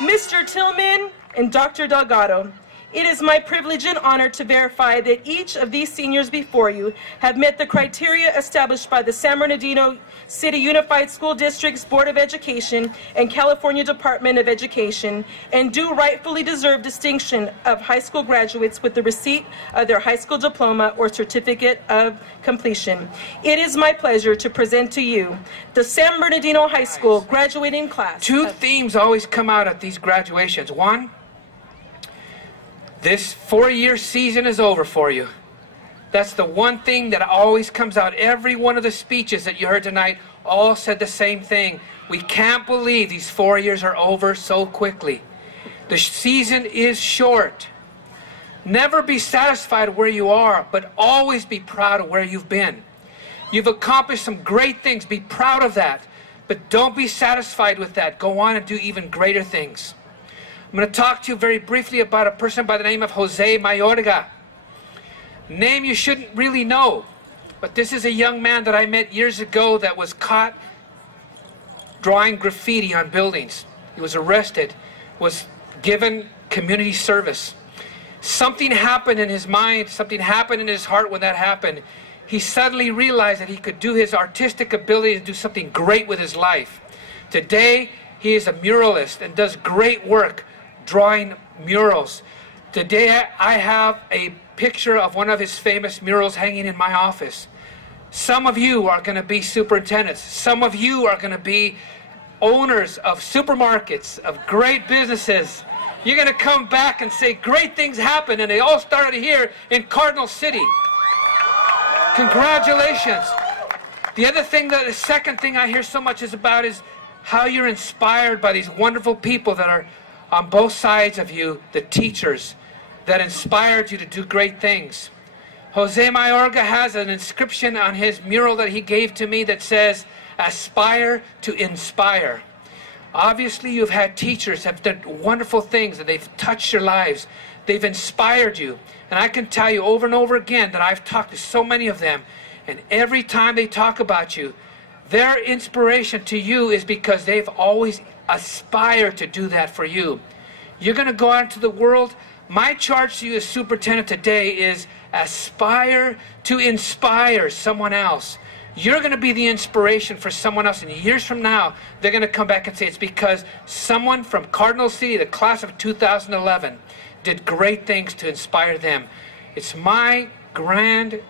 on! Mr. Tillman and Dr. Delgado, it is my privilege and honor to verify that each of these seniors before you have met the criteria established by the San Bernardino City Unified School District's Board of Education and California Department of Education, and do rightfully deserve distinction of high school graduates with the receipt of their high school diploma or certificate of completion. It is my pleasure to present to you the San Bernardino High School graduating class. Two themes always come out at these graduations. One, this 4-year season is over for you. That's the one thing that always comes out. Every one of the speeches that you heard tonight all said the same thing. We can't believe these 4 years are over so quickly. The season is short. Never be satisfied where you are, but always be proud of where you've been. You've accomplished some great things. Be proud of that. But don't be satisfied with that. Go on and do even greater things. I'm going to talk to you very briefly about a person by the name of Jose Mayorga. Name you shouldn't really know, but this is a young man that I met years ago that was caught drawing graffiti on buildings. He was arrested, was given community service. Something happened in his mind, something happened in his heart when that happened. He suddenly realized that he could do his artistic ability to do something great with his life. Today, he is a muralist and does great work drawing murals. Today, I have a picture of one of his famous murals hanging in my office. Some of you are going to be superintendents. Some of you are going to be owners of supermarkets, of great businesses. You're going to come back and say great things happened, and they all started here in Cardinal City. Congratulations. The second thing I hear so much is about is how you're inspired by these wonderful people that are on both sides of you, the teachers, that inspired you to do great things. Jose Mayorga has an inscription on his mural that he gave to me that says, "Aspire to inspire." Obviously, you've had teachers have done wonderful things, and they've touched your lives. They've inspired you. And I can tell you over and over again that I've talked to so many of them, and every time they talk about you, their inspiration to you is because they've always aspired to do that for you. You're going to go out into the world. My charge to you as superintendent today is aspire to inspire someone else. You're going to be the inspiration for someone else, and years from now, they're going to come back and say it's because someone from Cardinal City, the class of 2011, did great things to inspire them. It's my grand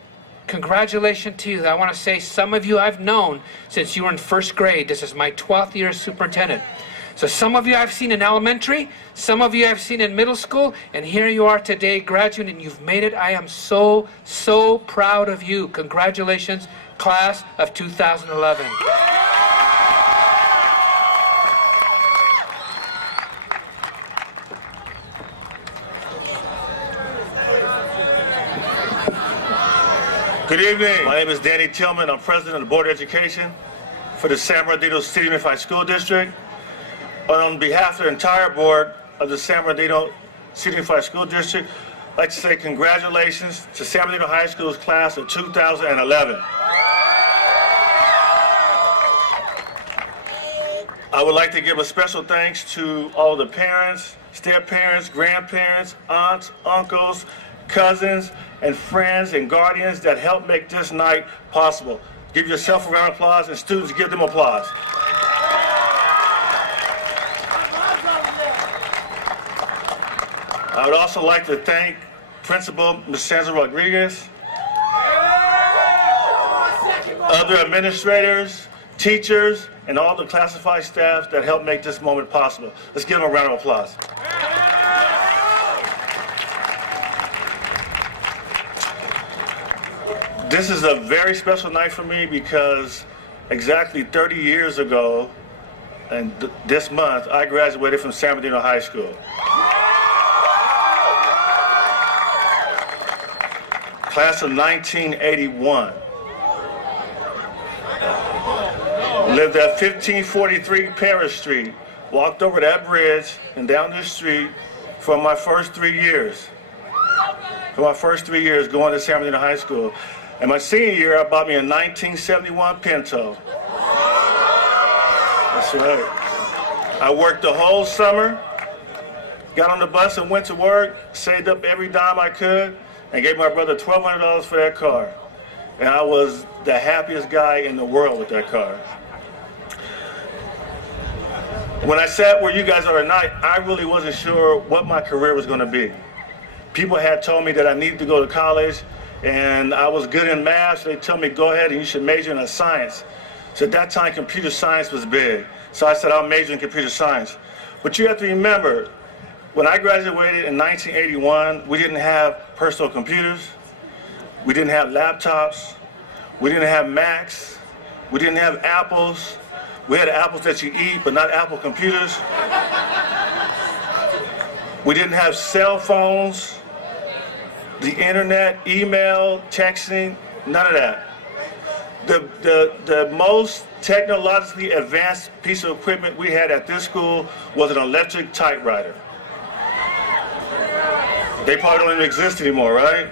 congratulations to you. I want to say some of you I've known since you were in first grade. This is my 12th year as superintendent. So some of you I've seen in elementary, some of you I've seen in middle school, and here you are today graduating, and you've made it. I am so, so proud of you. Congratulations, class of 2011. Good evening. My name is Danny Tillman. I'm president of the Board of Education for the San Bernardino City Unified School District. And on behalf of the entire board of the San Bernardino City Unified School District, I'd like to say congratulations to San Bernardino High School's class of 2011. I would like to give a special thanks to all the parents, step-parents, grandparents, aunts, uncles, cousins, and friends and guardians that helped make this night possible. Give yourself a round of applause, and students, give them applause. I would also like to thank Principal Ms. Sandra Rodriguez, other administrators, teachers, and all the classified staff that helped make this moment possible. Let's give them a round of applause. This is a very special night for me because exactly 30 years ago, and this month, I graduated from San Bernardino High School. Class of 1981. Lived at 1543 Paris Street, walked over that bridge and down this street for my first 3 years. For my first 3 years going to San Bernardino High School. And my senior year, I bought me a 1971 Pinto. That's right. I worked the whole summer, got on the bus and went to work, saved up every dime I could, and gave my brother $1,200 for that car. And I was the happiest guy in the world with that car. When I sat where you guys are tonight, I really wasn't sure what my career was going to be. People had told me that I needed to go to college, and I was good in math, so they told me, go ahead and you should major in science. So at that time, computer science was big. So I said, I'll major in computer science. But you have to remember, when I graduated in 1981, we didn't have personal computers, we didn't have laptops, we didn't have Macs, we didn't have Apples. We had apples that you eat, but not Apple computers. We didn't have cell phones, the internet, email, texting, none of that. The most technologically advanced piece of equipment we had at this school was an electric typewriter. They probably don't even exist anymore, right?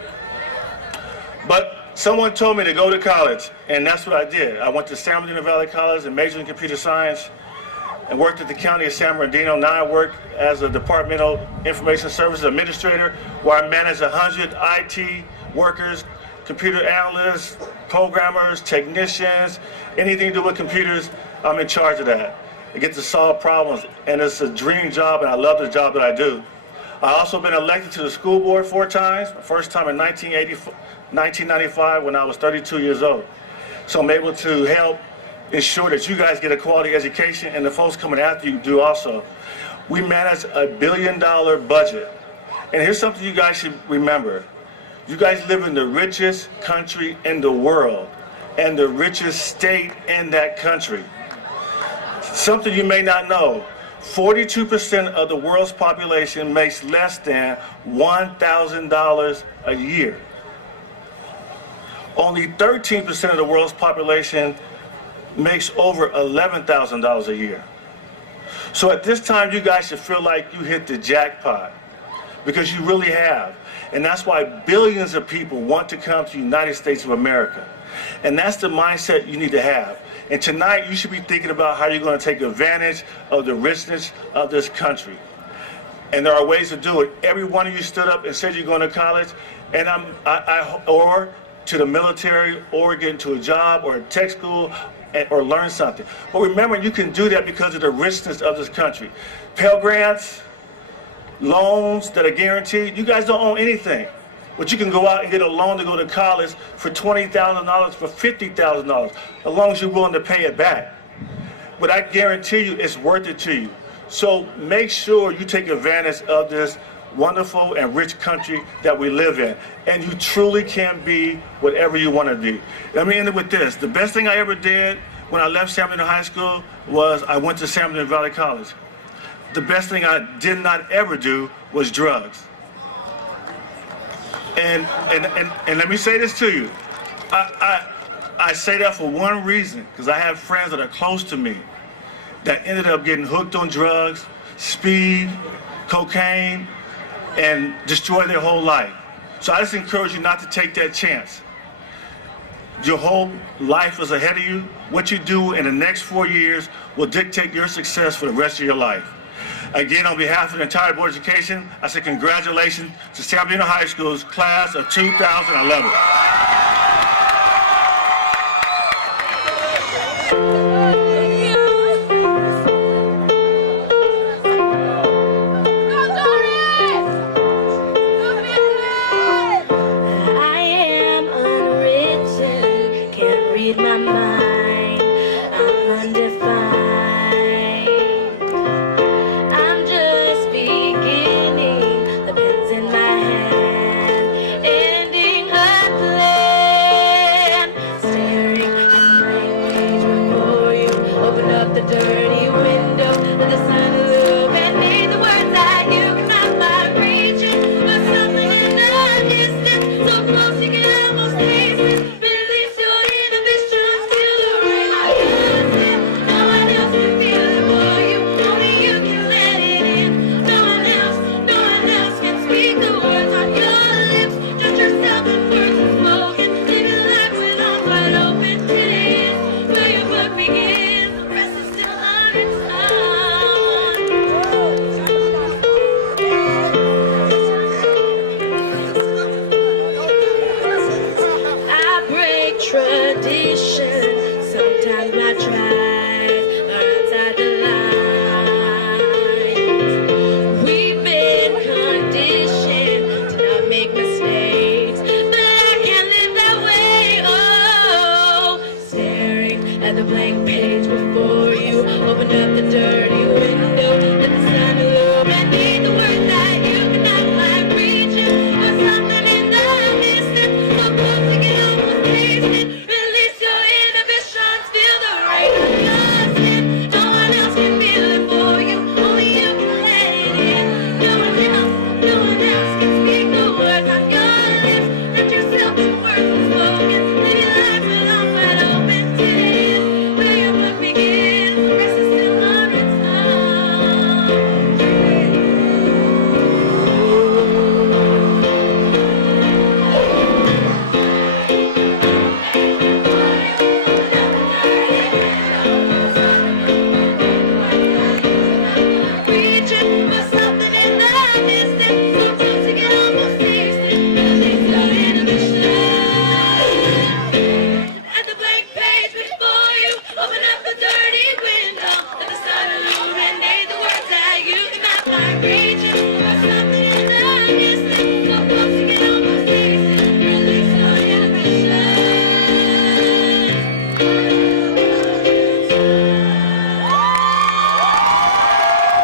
But someone told me to go to college, and that's what I did. I went to San Bernardino Valley College and majored in computer science and worked at the county of San Bernardino. Now I work as a departmental information services administrator where I manage 100 IT workers, computer analysts, programmers, technicians, anything to do with computers, I'm in charge of that. I get to solve problems, and it's a dream job, and I love the job that I do. I've also been elected to the school board 4 times, first time in 1995 when I was 32 years old. So I'm able to help ensure that you guys get a quality education and the folks coming after you do also. We manage a $1 billion budget. And here's something you guys should remember. You guys live in the richest country in the world and the richest state in that country. Something you may not know. 42% of the world's population makes less than $1,000 a year. Only 13% of the world's population makes over $11,000 a year. So at this time, you guys should feel like you hit the jackpot, because you really have. And that's why billions of people want to come to the United States of America. And that's the mindset you need to have. And tonight, you should be thinking about how you're going to take advantage of the richness of this country. And there are ways to do it. Every one of you stood up and said you're going to college, and or to the military, or get into a job, or a tech school, or learn something. But remember, you can do that because of the richness of this country. Pell Grants, loans that are guaranteed. You guys don't own anything. But you can go out and get a loan to go to college for $20,000, for $50,000, as long as you're willing to pay it back. But I guarantee you it's worth it to you. So make sure you take advantage of this wonderful and rich country that we live in. And you truly can be whatever you want to be. Let me end it with this. The best thing I ever did when I left San Bernardino High School was I went to San Bernardino Valley College. The best thing I did not ever do was drugs. And let me say this to you. I say that for one reason, because I have friends that are close to me that ended up getting hooked on drugs, speed, cocaine, and destroy their whole life. So I just encourage you not to take that chance. Your whole life is ahead of you. What you do in the next 4 years will dictate your success for the rest of your life. Again, on behalf of the entire Board of Education, I say congratulations to San Bernardino High School's class of 2011.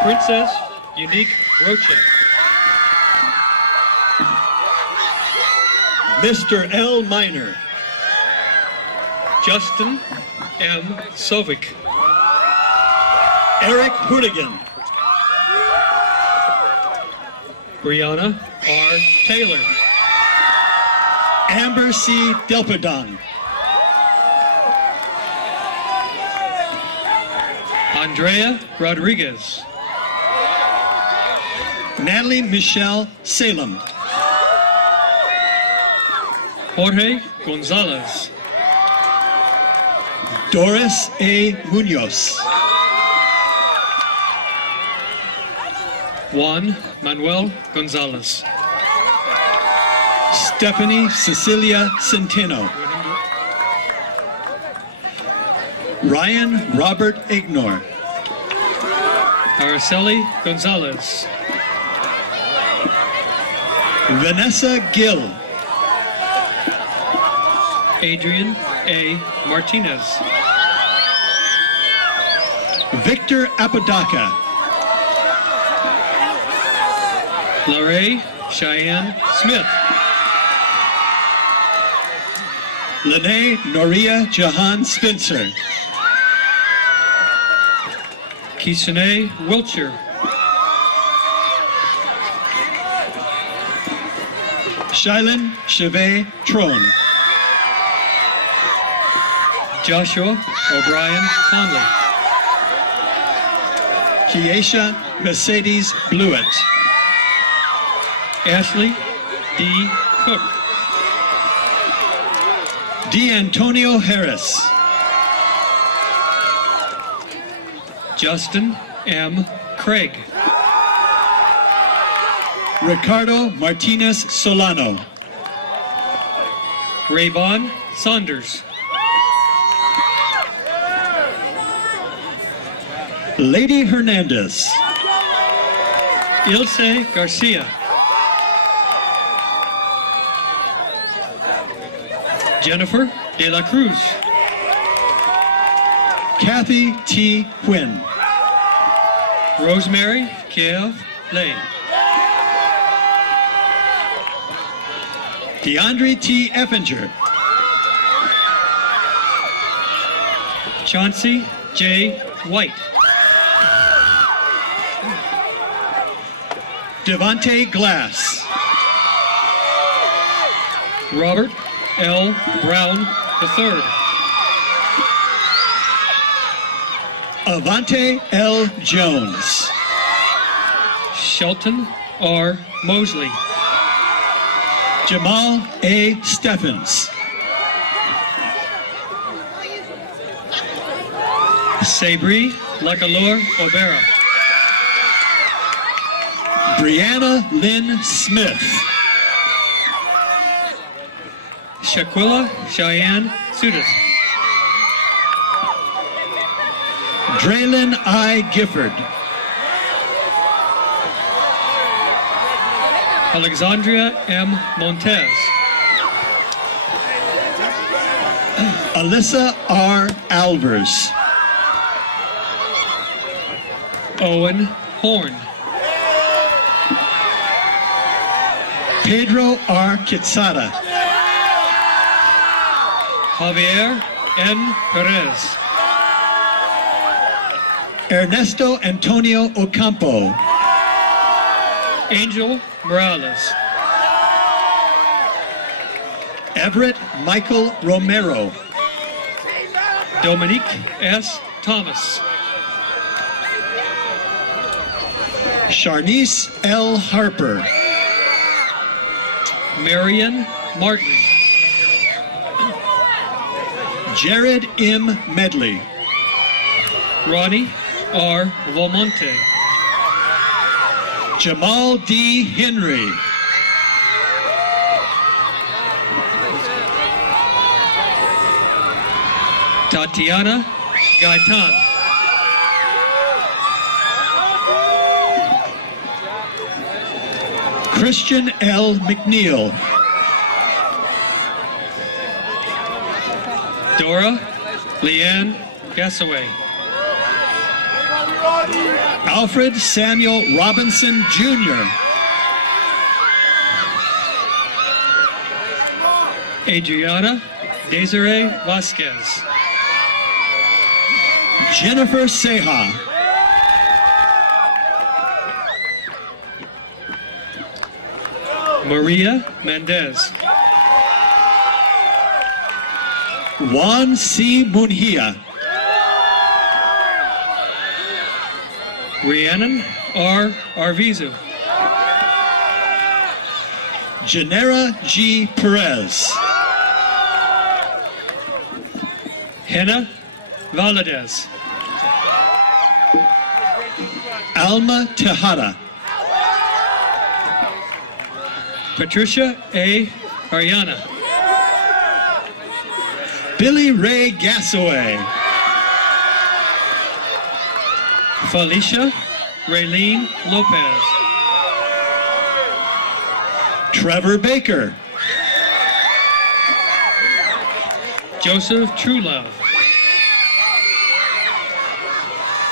Princess Unique Rocha. Mr. L. Minor. Justin M. Sovic. Eric Hoonigan. Brianna R. Taylor. Amber C. Delperdon. Andrea Rodriguez. Natalie Michelle Salem. Jorge Gonzalez. Doris A. Munoz. Juan Manuel Gonzalez. Stephanie Cecilia Centeno. Ryan Robert Ignor. Araceli Gonzalez. Vanessa Gill. Adrian A. Martinez. Victor Apodaca. Larray Cheyenne Smith. Lene Noria Jahan Spencer. Kisane Wiltshire. Shylin Chevet Tron. Joshua O'Brien Conley. Kiesha Mercedes Blewett. Ashley D. Cook. D'Antonio Harris. Justin M. Craig. Ricardo Martinez Solano. Raybon Saunders. Lady Hernandez. Ilse Garcia. Jennifer De La Cruz. Kathy T. Quinn. Rosemary Kev Lane. DeAndre T. Effinger. Chauncey J. White. Devontae Glass. Robert L. Brown III. Avante L. Jones. Shelton R. Mosley. Jamal A. Steffens. Sabri Lacalor Obera. Brianna Lynn Smith. Shaquilla Cheyenne Sudas. Draylon I. Gifford. Alexandria M. Montez. Alyssa R. Alvers. Owen Horn. Pedro R. Quetzada. Javier N. Perez. Ernesto Antonio Ocampo. Angel Morales. Everett Michael Romero. Dominique S. Thomas. Sharnice L. Harper. Marion Martin. Jared M. Medley. Ronnie R. Volmonte. Jamal D. Henry. Tatiana Gaitan. Christian L. McNeil. Dora Leanne Gassaway. Alfred Samuel Robinson Jr. Adriana Desiree Vasquez. Jennifer Seha. Maria Mendez. Juan C. Munhia. Rhiannon R. Arvizu. Janera G. Perez. Henna Valadez. Alma Tejada. Patricia A. Ariana. Billy Ray Gassaway. Felicia Raylene Lopez. Trevor Baker. Joseph Truelove.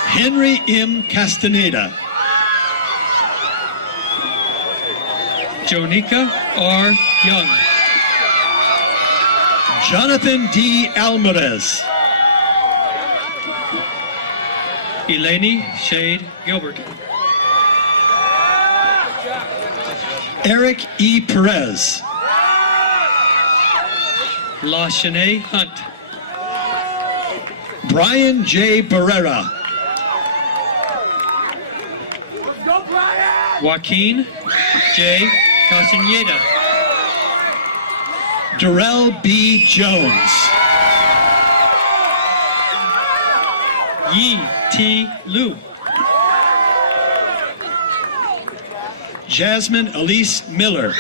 Henry M. Castaneda. Jonica R. Young. Jonathan D. Alvarez. Eleni Shade Gilbert. Eric E. Perez. LaShanae Hunt. Brian J. Barrera. Joaquin J. Castaneda. Darrell B. Jones. Yi T. Liu. Jasmine Elise Miller.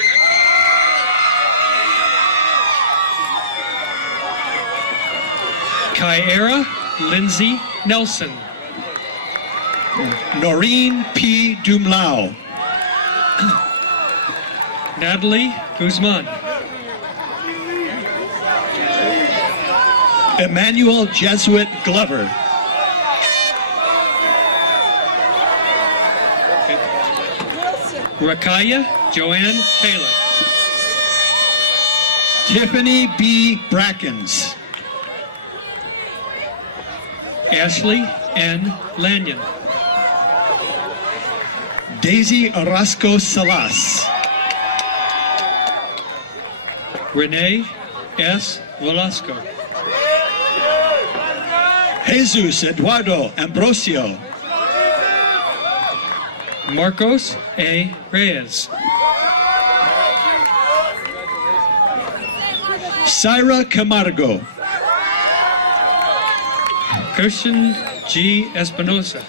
Kyara Lindsay Nelson. Noreen P. Dumlau. Natalie Guzman. Emmanuel Jesuit Glover. Rakaya Joanne Taylor. Tiffany B. Brackens. Ashley N. Lanyon. Daisy Orozco Salas. Renee S. Velasco. Jesus Eduardo Ambrosio. Marcos A. Reyes. Syra Camargo. Christian G. Espinosa.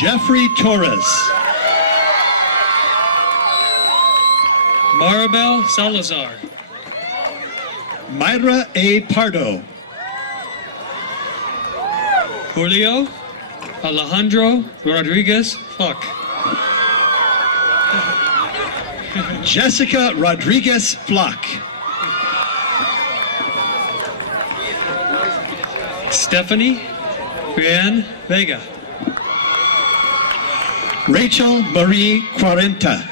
Jeffrey Torres. Maribel Salazar. Myra A. Pardo. Julio Alejandro Rodriguez Fuck. Jessica Rodriguez Flock. Stephanie Brianne Vega. Rachel Marie Quarenta.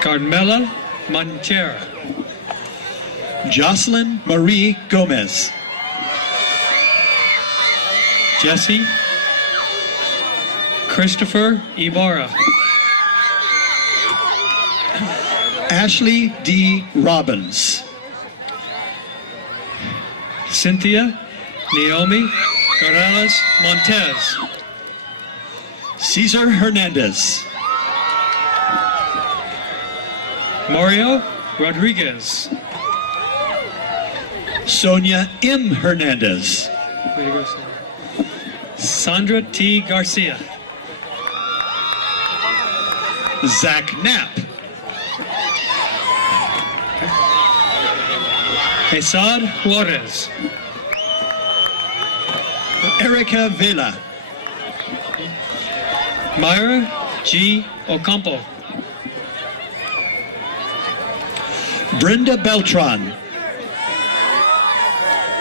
Carmela Manchera. Jocelyn Marie Gomez. Jesse Christopher Ibarra. Ashley D. Robbins. Cynthia Naomi Corrales Montez. Cesar Hernandez. Mario Rodriguez. Sonia M. Hernandez. Way to go, Sonia. Sandra T. Garcia. Zach Knapp. Esad Juarez. Erica Vela. Myra G. Ocampo. Brenda Beltran.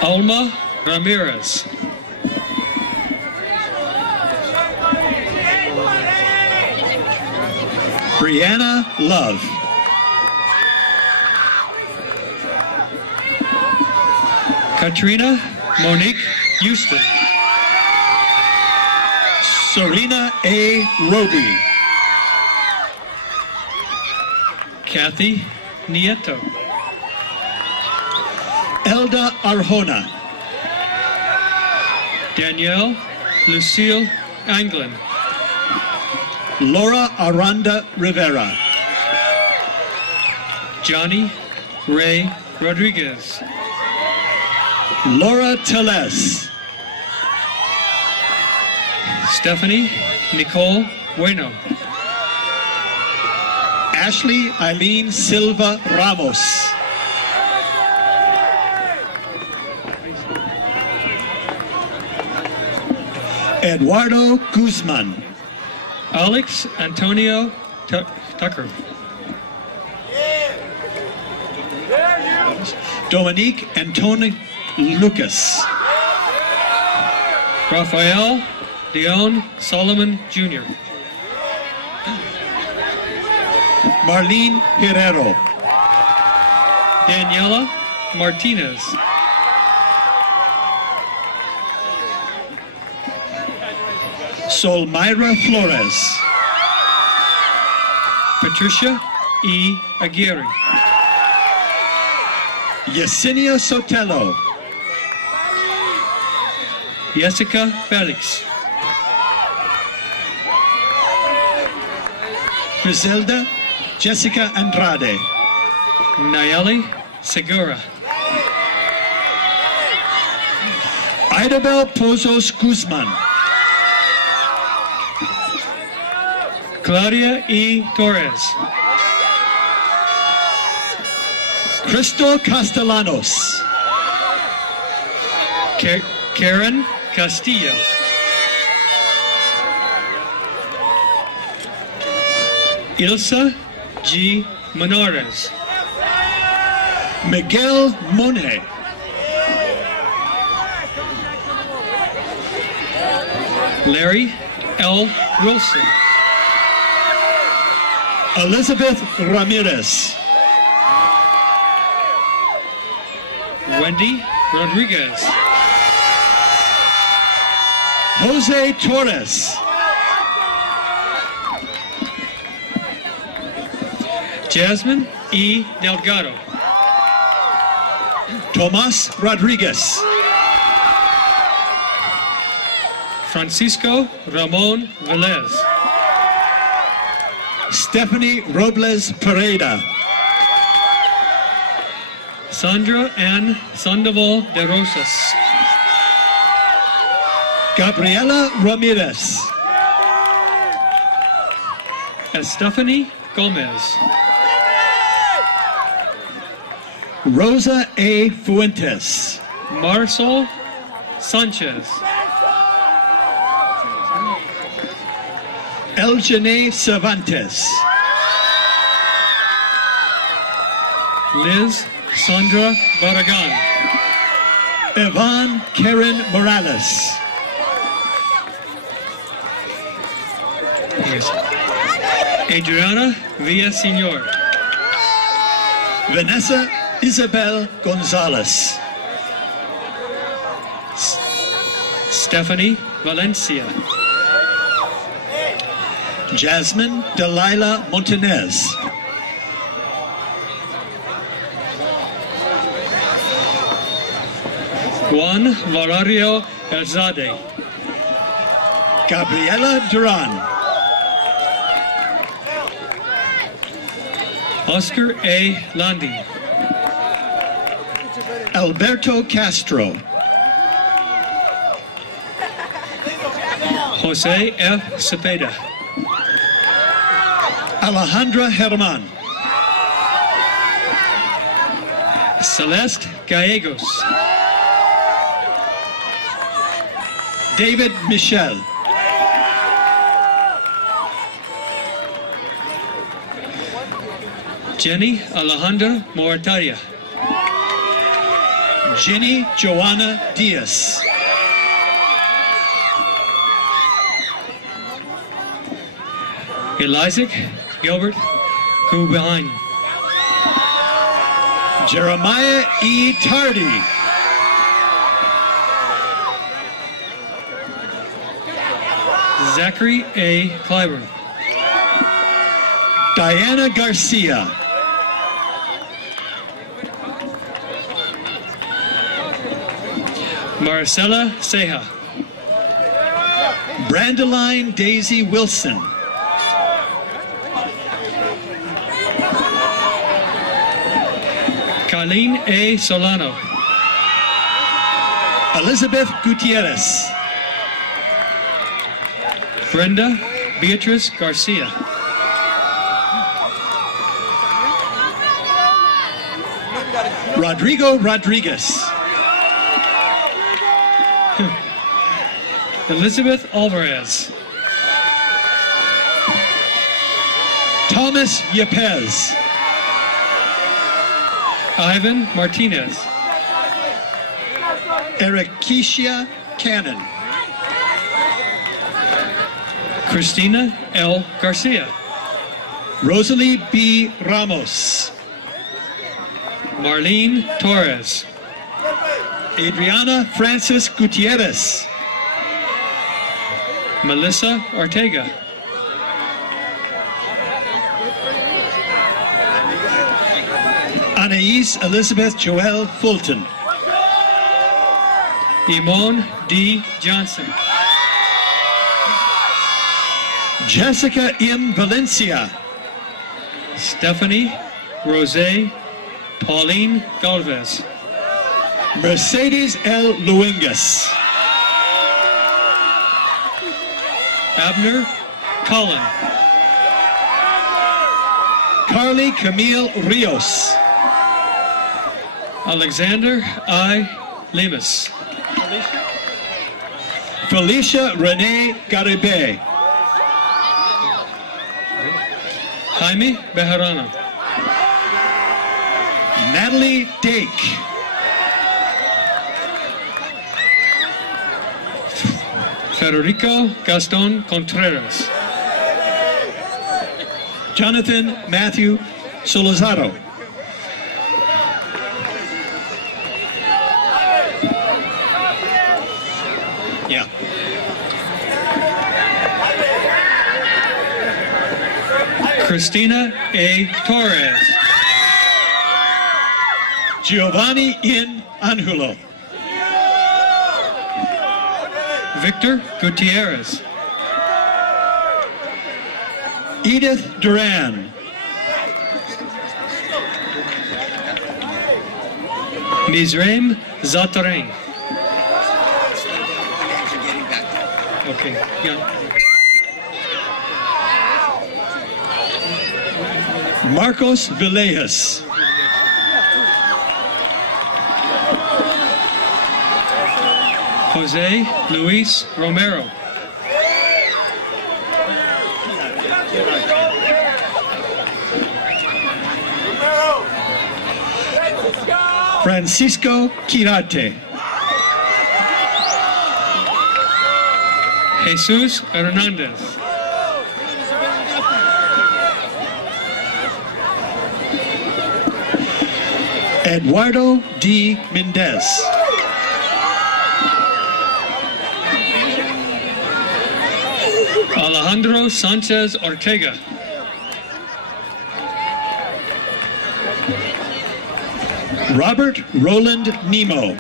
Alma Ramirez. Brianna Love. Katrina Monique Houston. Serena A. Roby. Kathy Nieto. Elda Arjona. Danielle Lucille Anglin. Laura Aranda Rivera. Johnny Ray Rodriguez. Laura Teles. Stephanie Nicole Bueno. Ashley Eileen Silva Ramos. Eduardo Guzman. Alex Antonio Tucker. Dominique Antoni Lucas. Rafael Leon Solomon Jr. Marlene Herrero. Daniela Martinez. Solmira Flores. Patricia E. Aguirre. Yesenia Sotelo. Jessica Felix. Griselda Jessica Andrade. Nayeli Segura. Idabel Pozos Guzman. Claudia E. Torres. Crystal Castellanos. Karen Castillo. Ilsa G. Menores. Miguel Mone. Larry L. Wilson. Elizabeth Ramirez. Wendy Rodriguez. Jose Torres. Jasmine E. Delgado. Tomas Rodriguez. Francisco Ramon Velez. Stephanie Robles Pereira. Sandra Ann Sandoval de Rosas. Gabriela Ramirez. Estefany Gomez. Rosa A. Fuentes. Marisol Sanchez. Eljane Cervantes. Liz Sandra Barragan. Yvonne Karen Morales. Yes. Adriana Villaseñor. Vanessa Isabel Gonzalez. Stephanie Valencia. Jasmine Delilah Montanez. Juan Valerio Elzade. Gabriela Duran. Oscar A. Landi. Alberto Castro. Jose F. Cepeda. Alejandra Herman. Celeste Gallegos. David Michel. Jenny Alejandra Mortaria. Jenny Joanna Diaz. Eliza Gilbert Kubain. Jeremiah E. Tardy. Zachary A. Clyburn. Diana Garcia. Marcela Ceja. Brandeline Daisy Wilson. Colleen A. Solano. Elizabeth Gutierrez. Brenda Beatrice Garcia. Rodrigo Rodriguez. Elizabeth Alvarez. Thomas Yepes. Ivan Martinez. Erikesia Cannon. Christina L. Garcia. Rosalie B. Ramos. Marlene Torres. Adriana Francis Gutierrez. Melissa Ortega. Anais Elizabeth Joelle Fulton. Imone D. Johnson. Jessica M. Valencia. Stephanie Rose Pauline Galvez. Mercedes L. Luengas. Abner Cullen. Carly Camille Rios. Alexander I. Lemus. Felicia Renee Garibay. Jaime Bejarano. Natalie Dake. Federico Gaston Contreras. Jonathan Matthew Solazaro. Yeah. Christina A. Torres. Giovanni N. Angulo. Victor Gutierrez. Edith Duran. Mizraim Zatarin. Okay, yeah. Marcos Villegas. Jose Luis Romero. Francisco Quirate. Jesus Hernandez. Eduardo D. Mendez. Alejandro Sanchez Ortega. Robert Roland Nemo.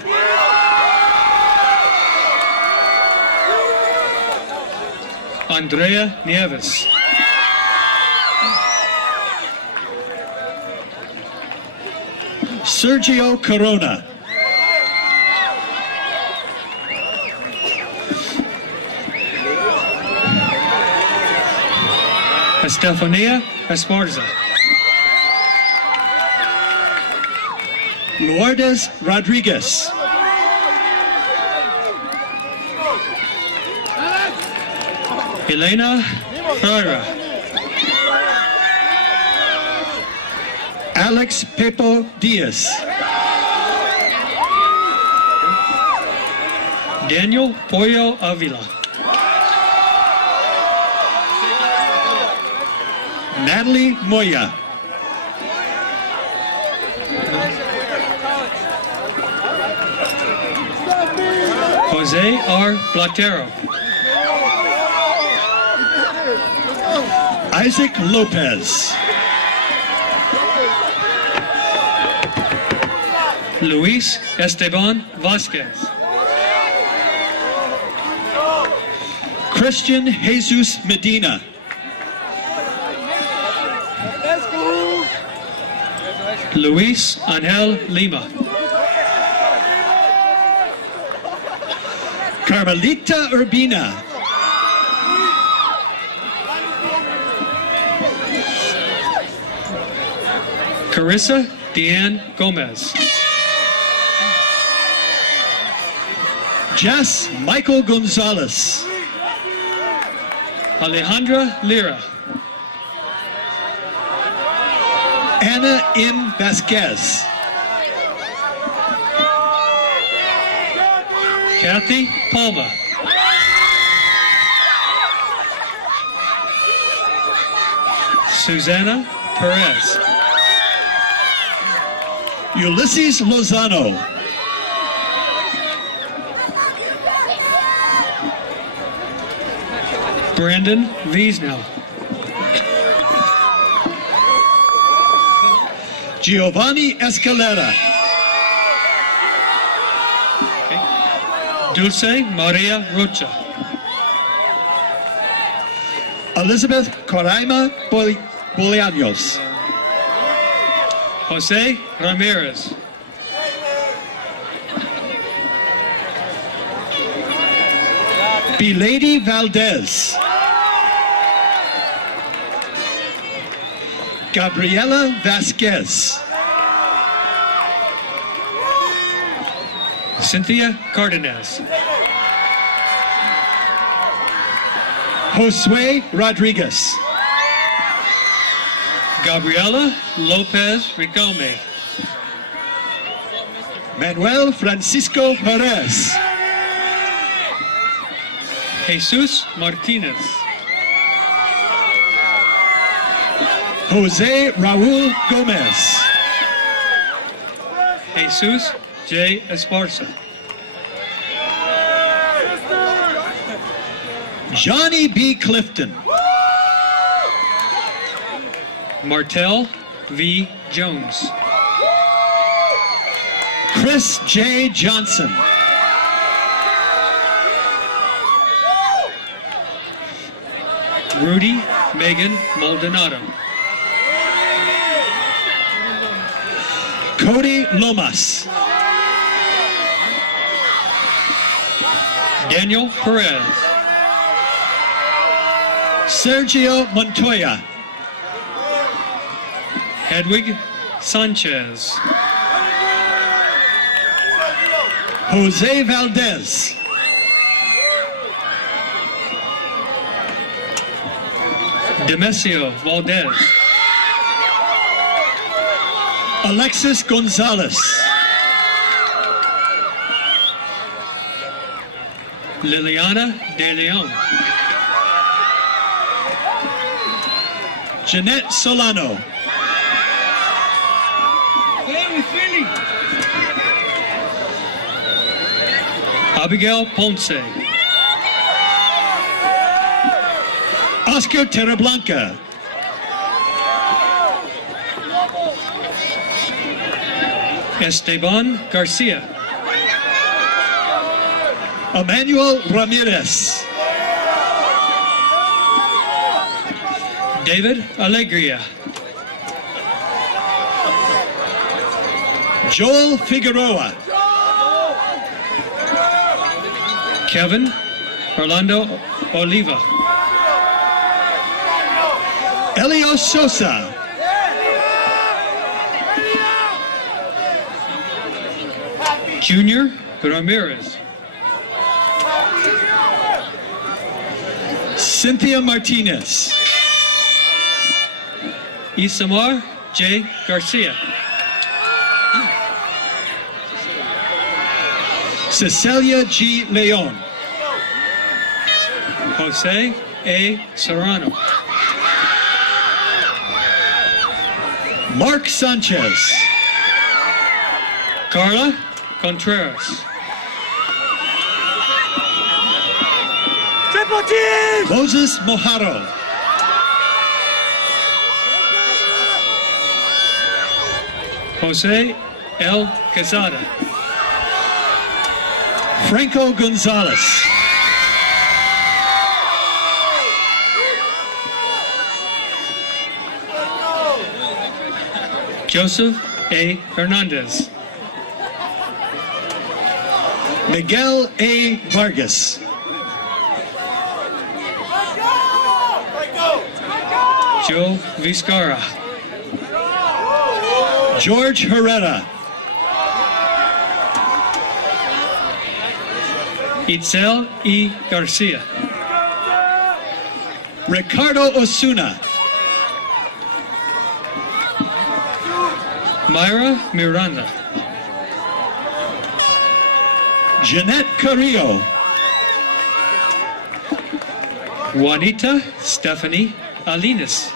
Andrea Nieves. Sergio Corona. Estefania Esparza. Lourdes Rodriguez. Elena Herrera. Alex Pepo Diaz. Daniel Pollo Avila. Natalie Moya. Jose R. Platero. Isaac Lopez. Luis Esteban Vasquez. Christian Jesus Medina. Luis Angel Lima. Carmelita Urbina. Carissa Deanne Gomez. Jess Michael Gonzalez. Alejandra Lira. Anna M. Vasquez. Kathy Palma. Susanna Perez. Ulysses Lozano. Brandon Wiesnell. Giovanni Escalera. Dulce Maria Rocha. Elizabeth Coraima Bolaños. Jose Ramirez. Bilady Valdez. Gabriela Vasquez. Cynthia Cardenas. Josue Rodriguez. Gabriela Lopez Riquelme. Manuel Francisco Perez. Jesus Martinez. Jose Raul Gomez. Jesus J. Esparza. Johnny B. Clifton. Martel V. Jones. Chris J. Johnson. Rudy Megan Maldonado. Cody Lomas. Daniel Perez. Sergio Montoya. Hedwig Sanchez. Jose Valdez. Demesio Valdez. Alexis Gonzalez. Liliana De Leon. Jeanette Solano. Abigail Ponce. Oscar Terrablanca. Esteban Garcia. Emmanuel Ramirez. David Alegria. Joel Figueroa. Kevin Orlando Oliva. Elio Sosa. Junior Ramirez. Cynthia Martinez. Isamar J. Garcia. Cecilia G. Leon. Jose A. Serrano. Mark Sanchez. Carla Contreras. Triple G. Moses Mojaro. Jose L. Quezada. Franco Gonzalez. Joseph A. Hernandez. Miguel A. Vargas. Joe Vizcarra. George Herrera. Itzel E. Garcia. Ricardo Osuna. Myra Miranda. Jeanette Carrillo. Juanita Stephanie Alinas.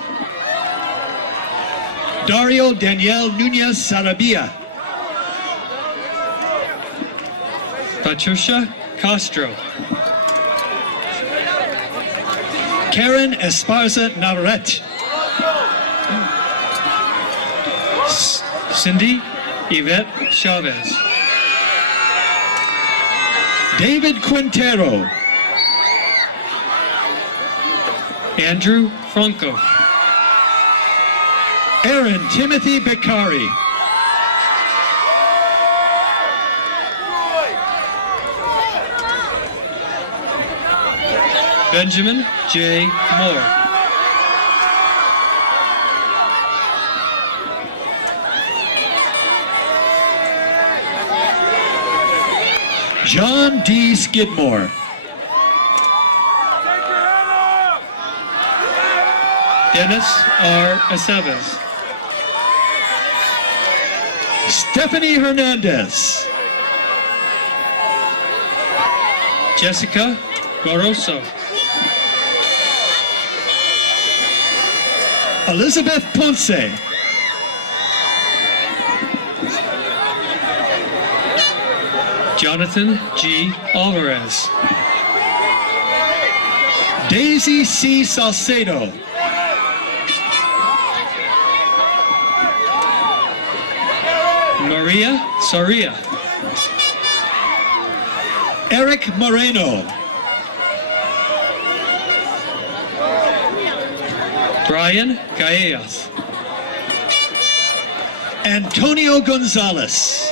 Dario Daniel Nunez Sarabia. Patricia Castro. Karen Esparza Navarrete. Cindy Yvette Chavez. David Quintero. Andrew Franco. Aaron Timothy Beccari. Benjamin J. Moore. John D. Skidmore. Dennis R. Aceves. Stephanie Hernandez. Jessica Goroso. Elizabeth Ponce. Jonathan G. Alvarez. Daisy C. Salcedo. Maria Soria. Eric Moreno. Brian Gallegos. Antonio Gonzalez.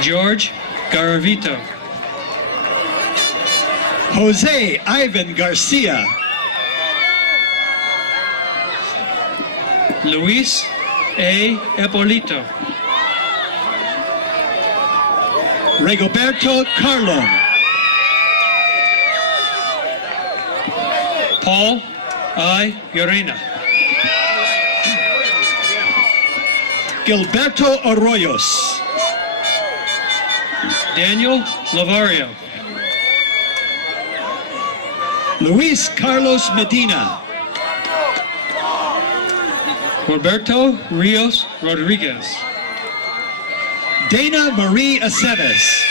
George Garavito. Jose Ivan Garcia. Luis A. Epolito. Rigoberto Carlon. Paul I. Llorena. Gilberto Arroyos. Daniel Lavario. Luis Carlos Medina. Roberto Rios Rodriguez. Dana Marie Aceves.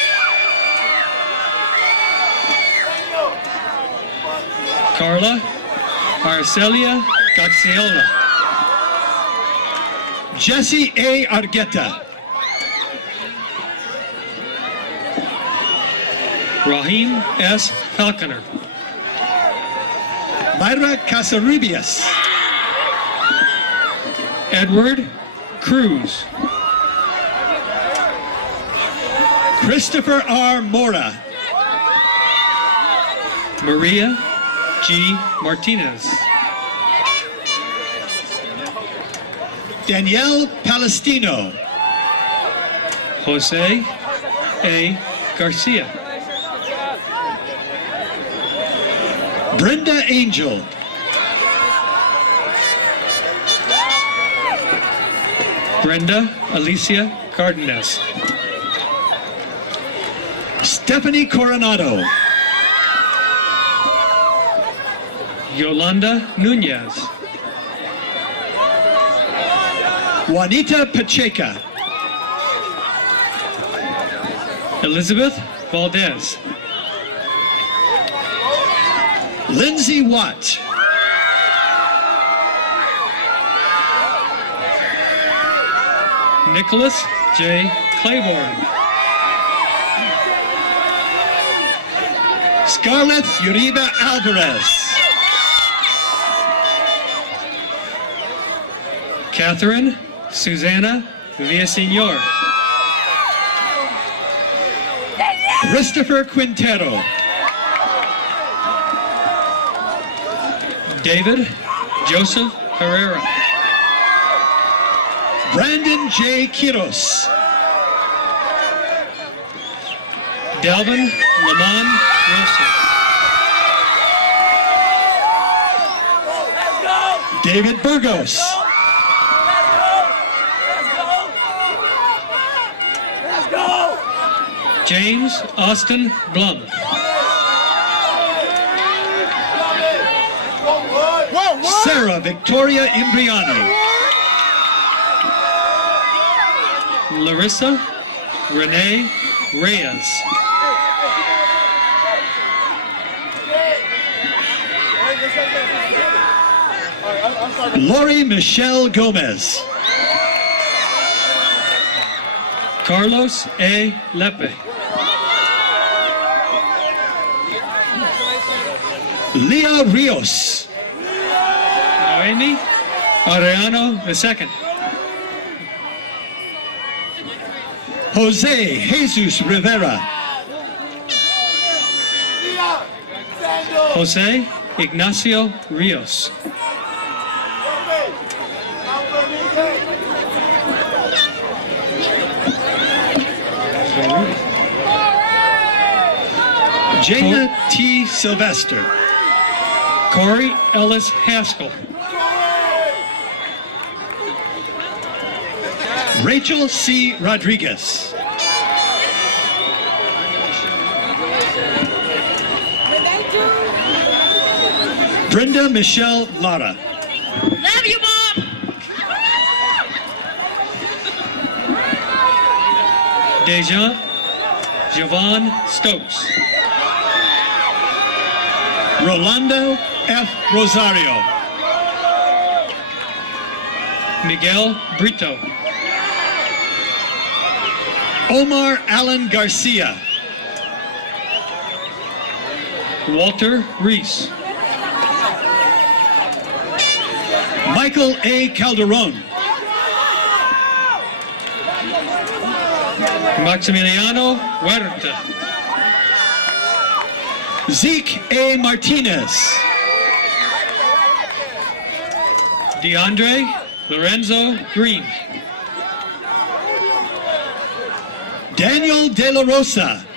Carla Arcelia Gaxiola. Jesse A. Argueta. Raheem S. Falconer. Myra Casaribias. Edward Cruz. Christopher R. Mora. Maria G. Martinez. Danielle Palestino. Jose A. Garcia. Brenda Angel. Brenda Alicia Cardenas. Stephanie Coronado. Yolanda Nunez. Juanita Pacheca. Elizabeth Valdez. Lindsay Watt. Nicholas J. Claiborne. Scarlett Uribe Alvarez. Catherine Susanna Villaseñor. Christopher Quintero. David Joseph Herrera. Brandon J. Quiros. Delvin Lamont Wilson. David Burgos. James Austin Blum. Sarah Victoria Imbriani. Larissa Renee Reyes. Lori Michelle Gomez. Carlos A. Lepe. Leah Rios. Noemi Arellano II. Jose Jesus Rivera. Jose Ignacio Rios. Jana T. Sylvester. Corey Ellis Haskell. Rachel C. Rodriguez. Brenda Michelle Lara. Love you, Mom! Dejan Javon Stokes. Rolando F. Rosario. Miguel Brito. Omar Allen Garcia. Walter Reese. Michael A. Calderon. Maximiliano Huerta. Zeke A. Martinez. DeAndre Lorenzo Green. Daniel De La Rosa.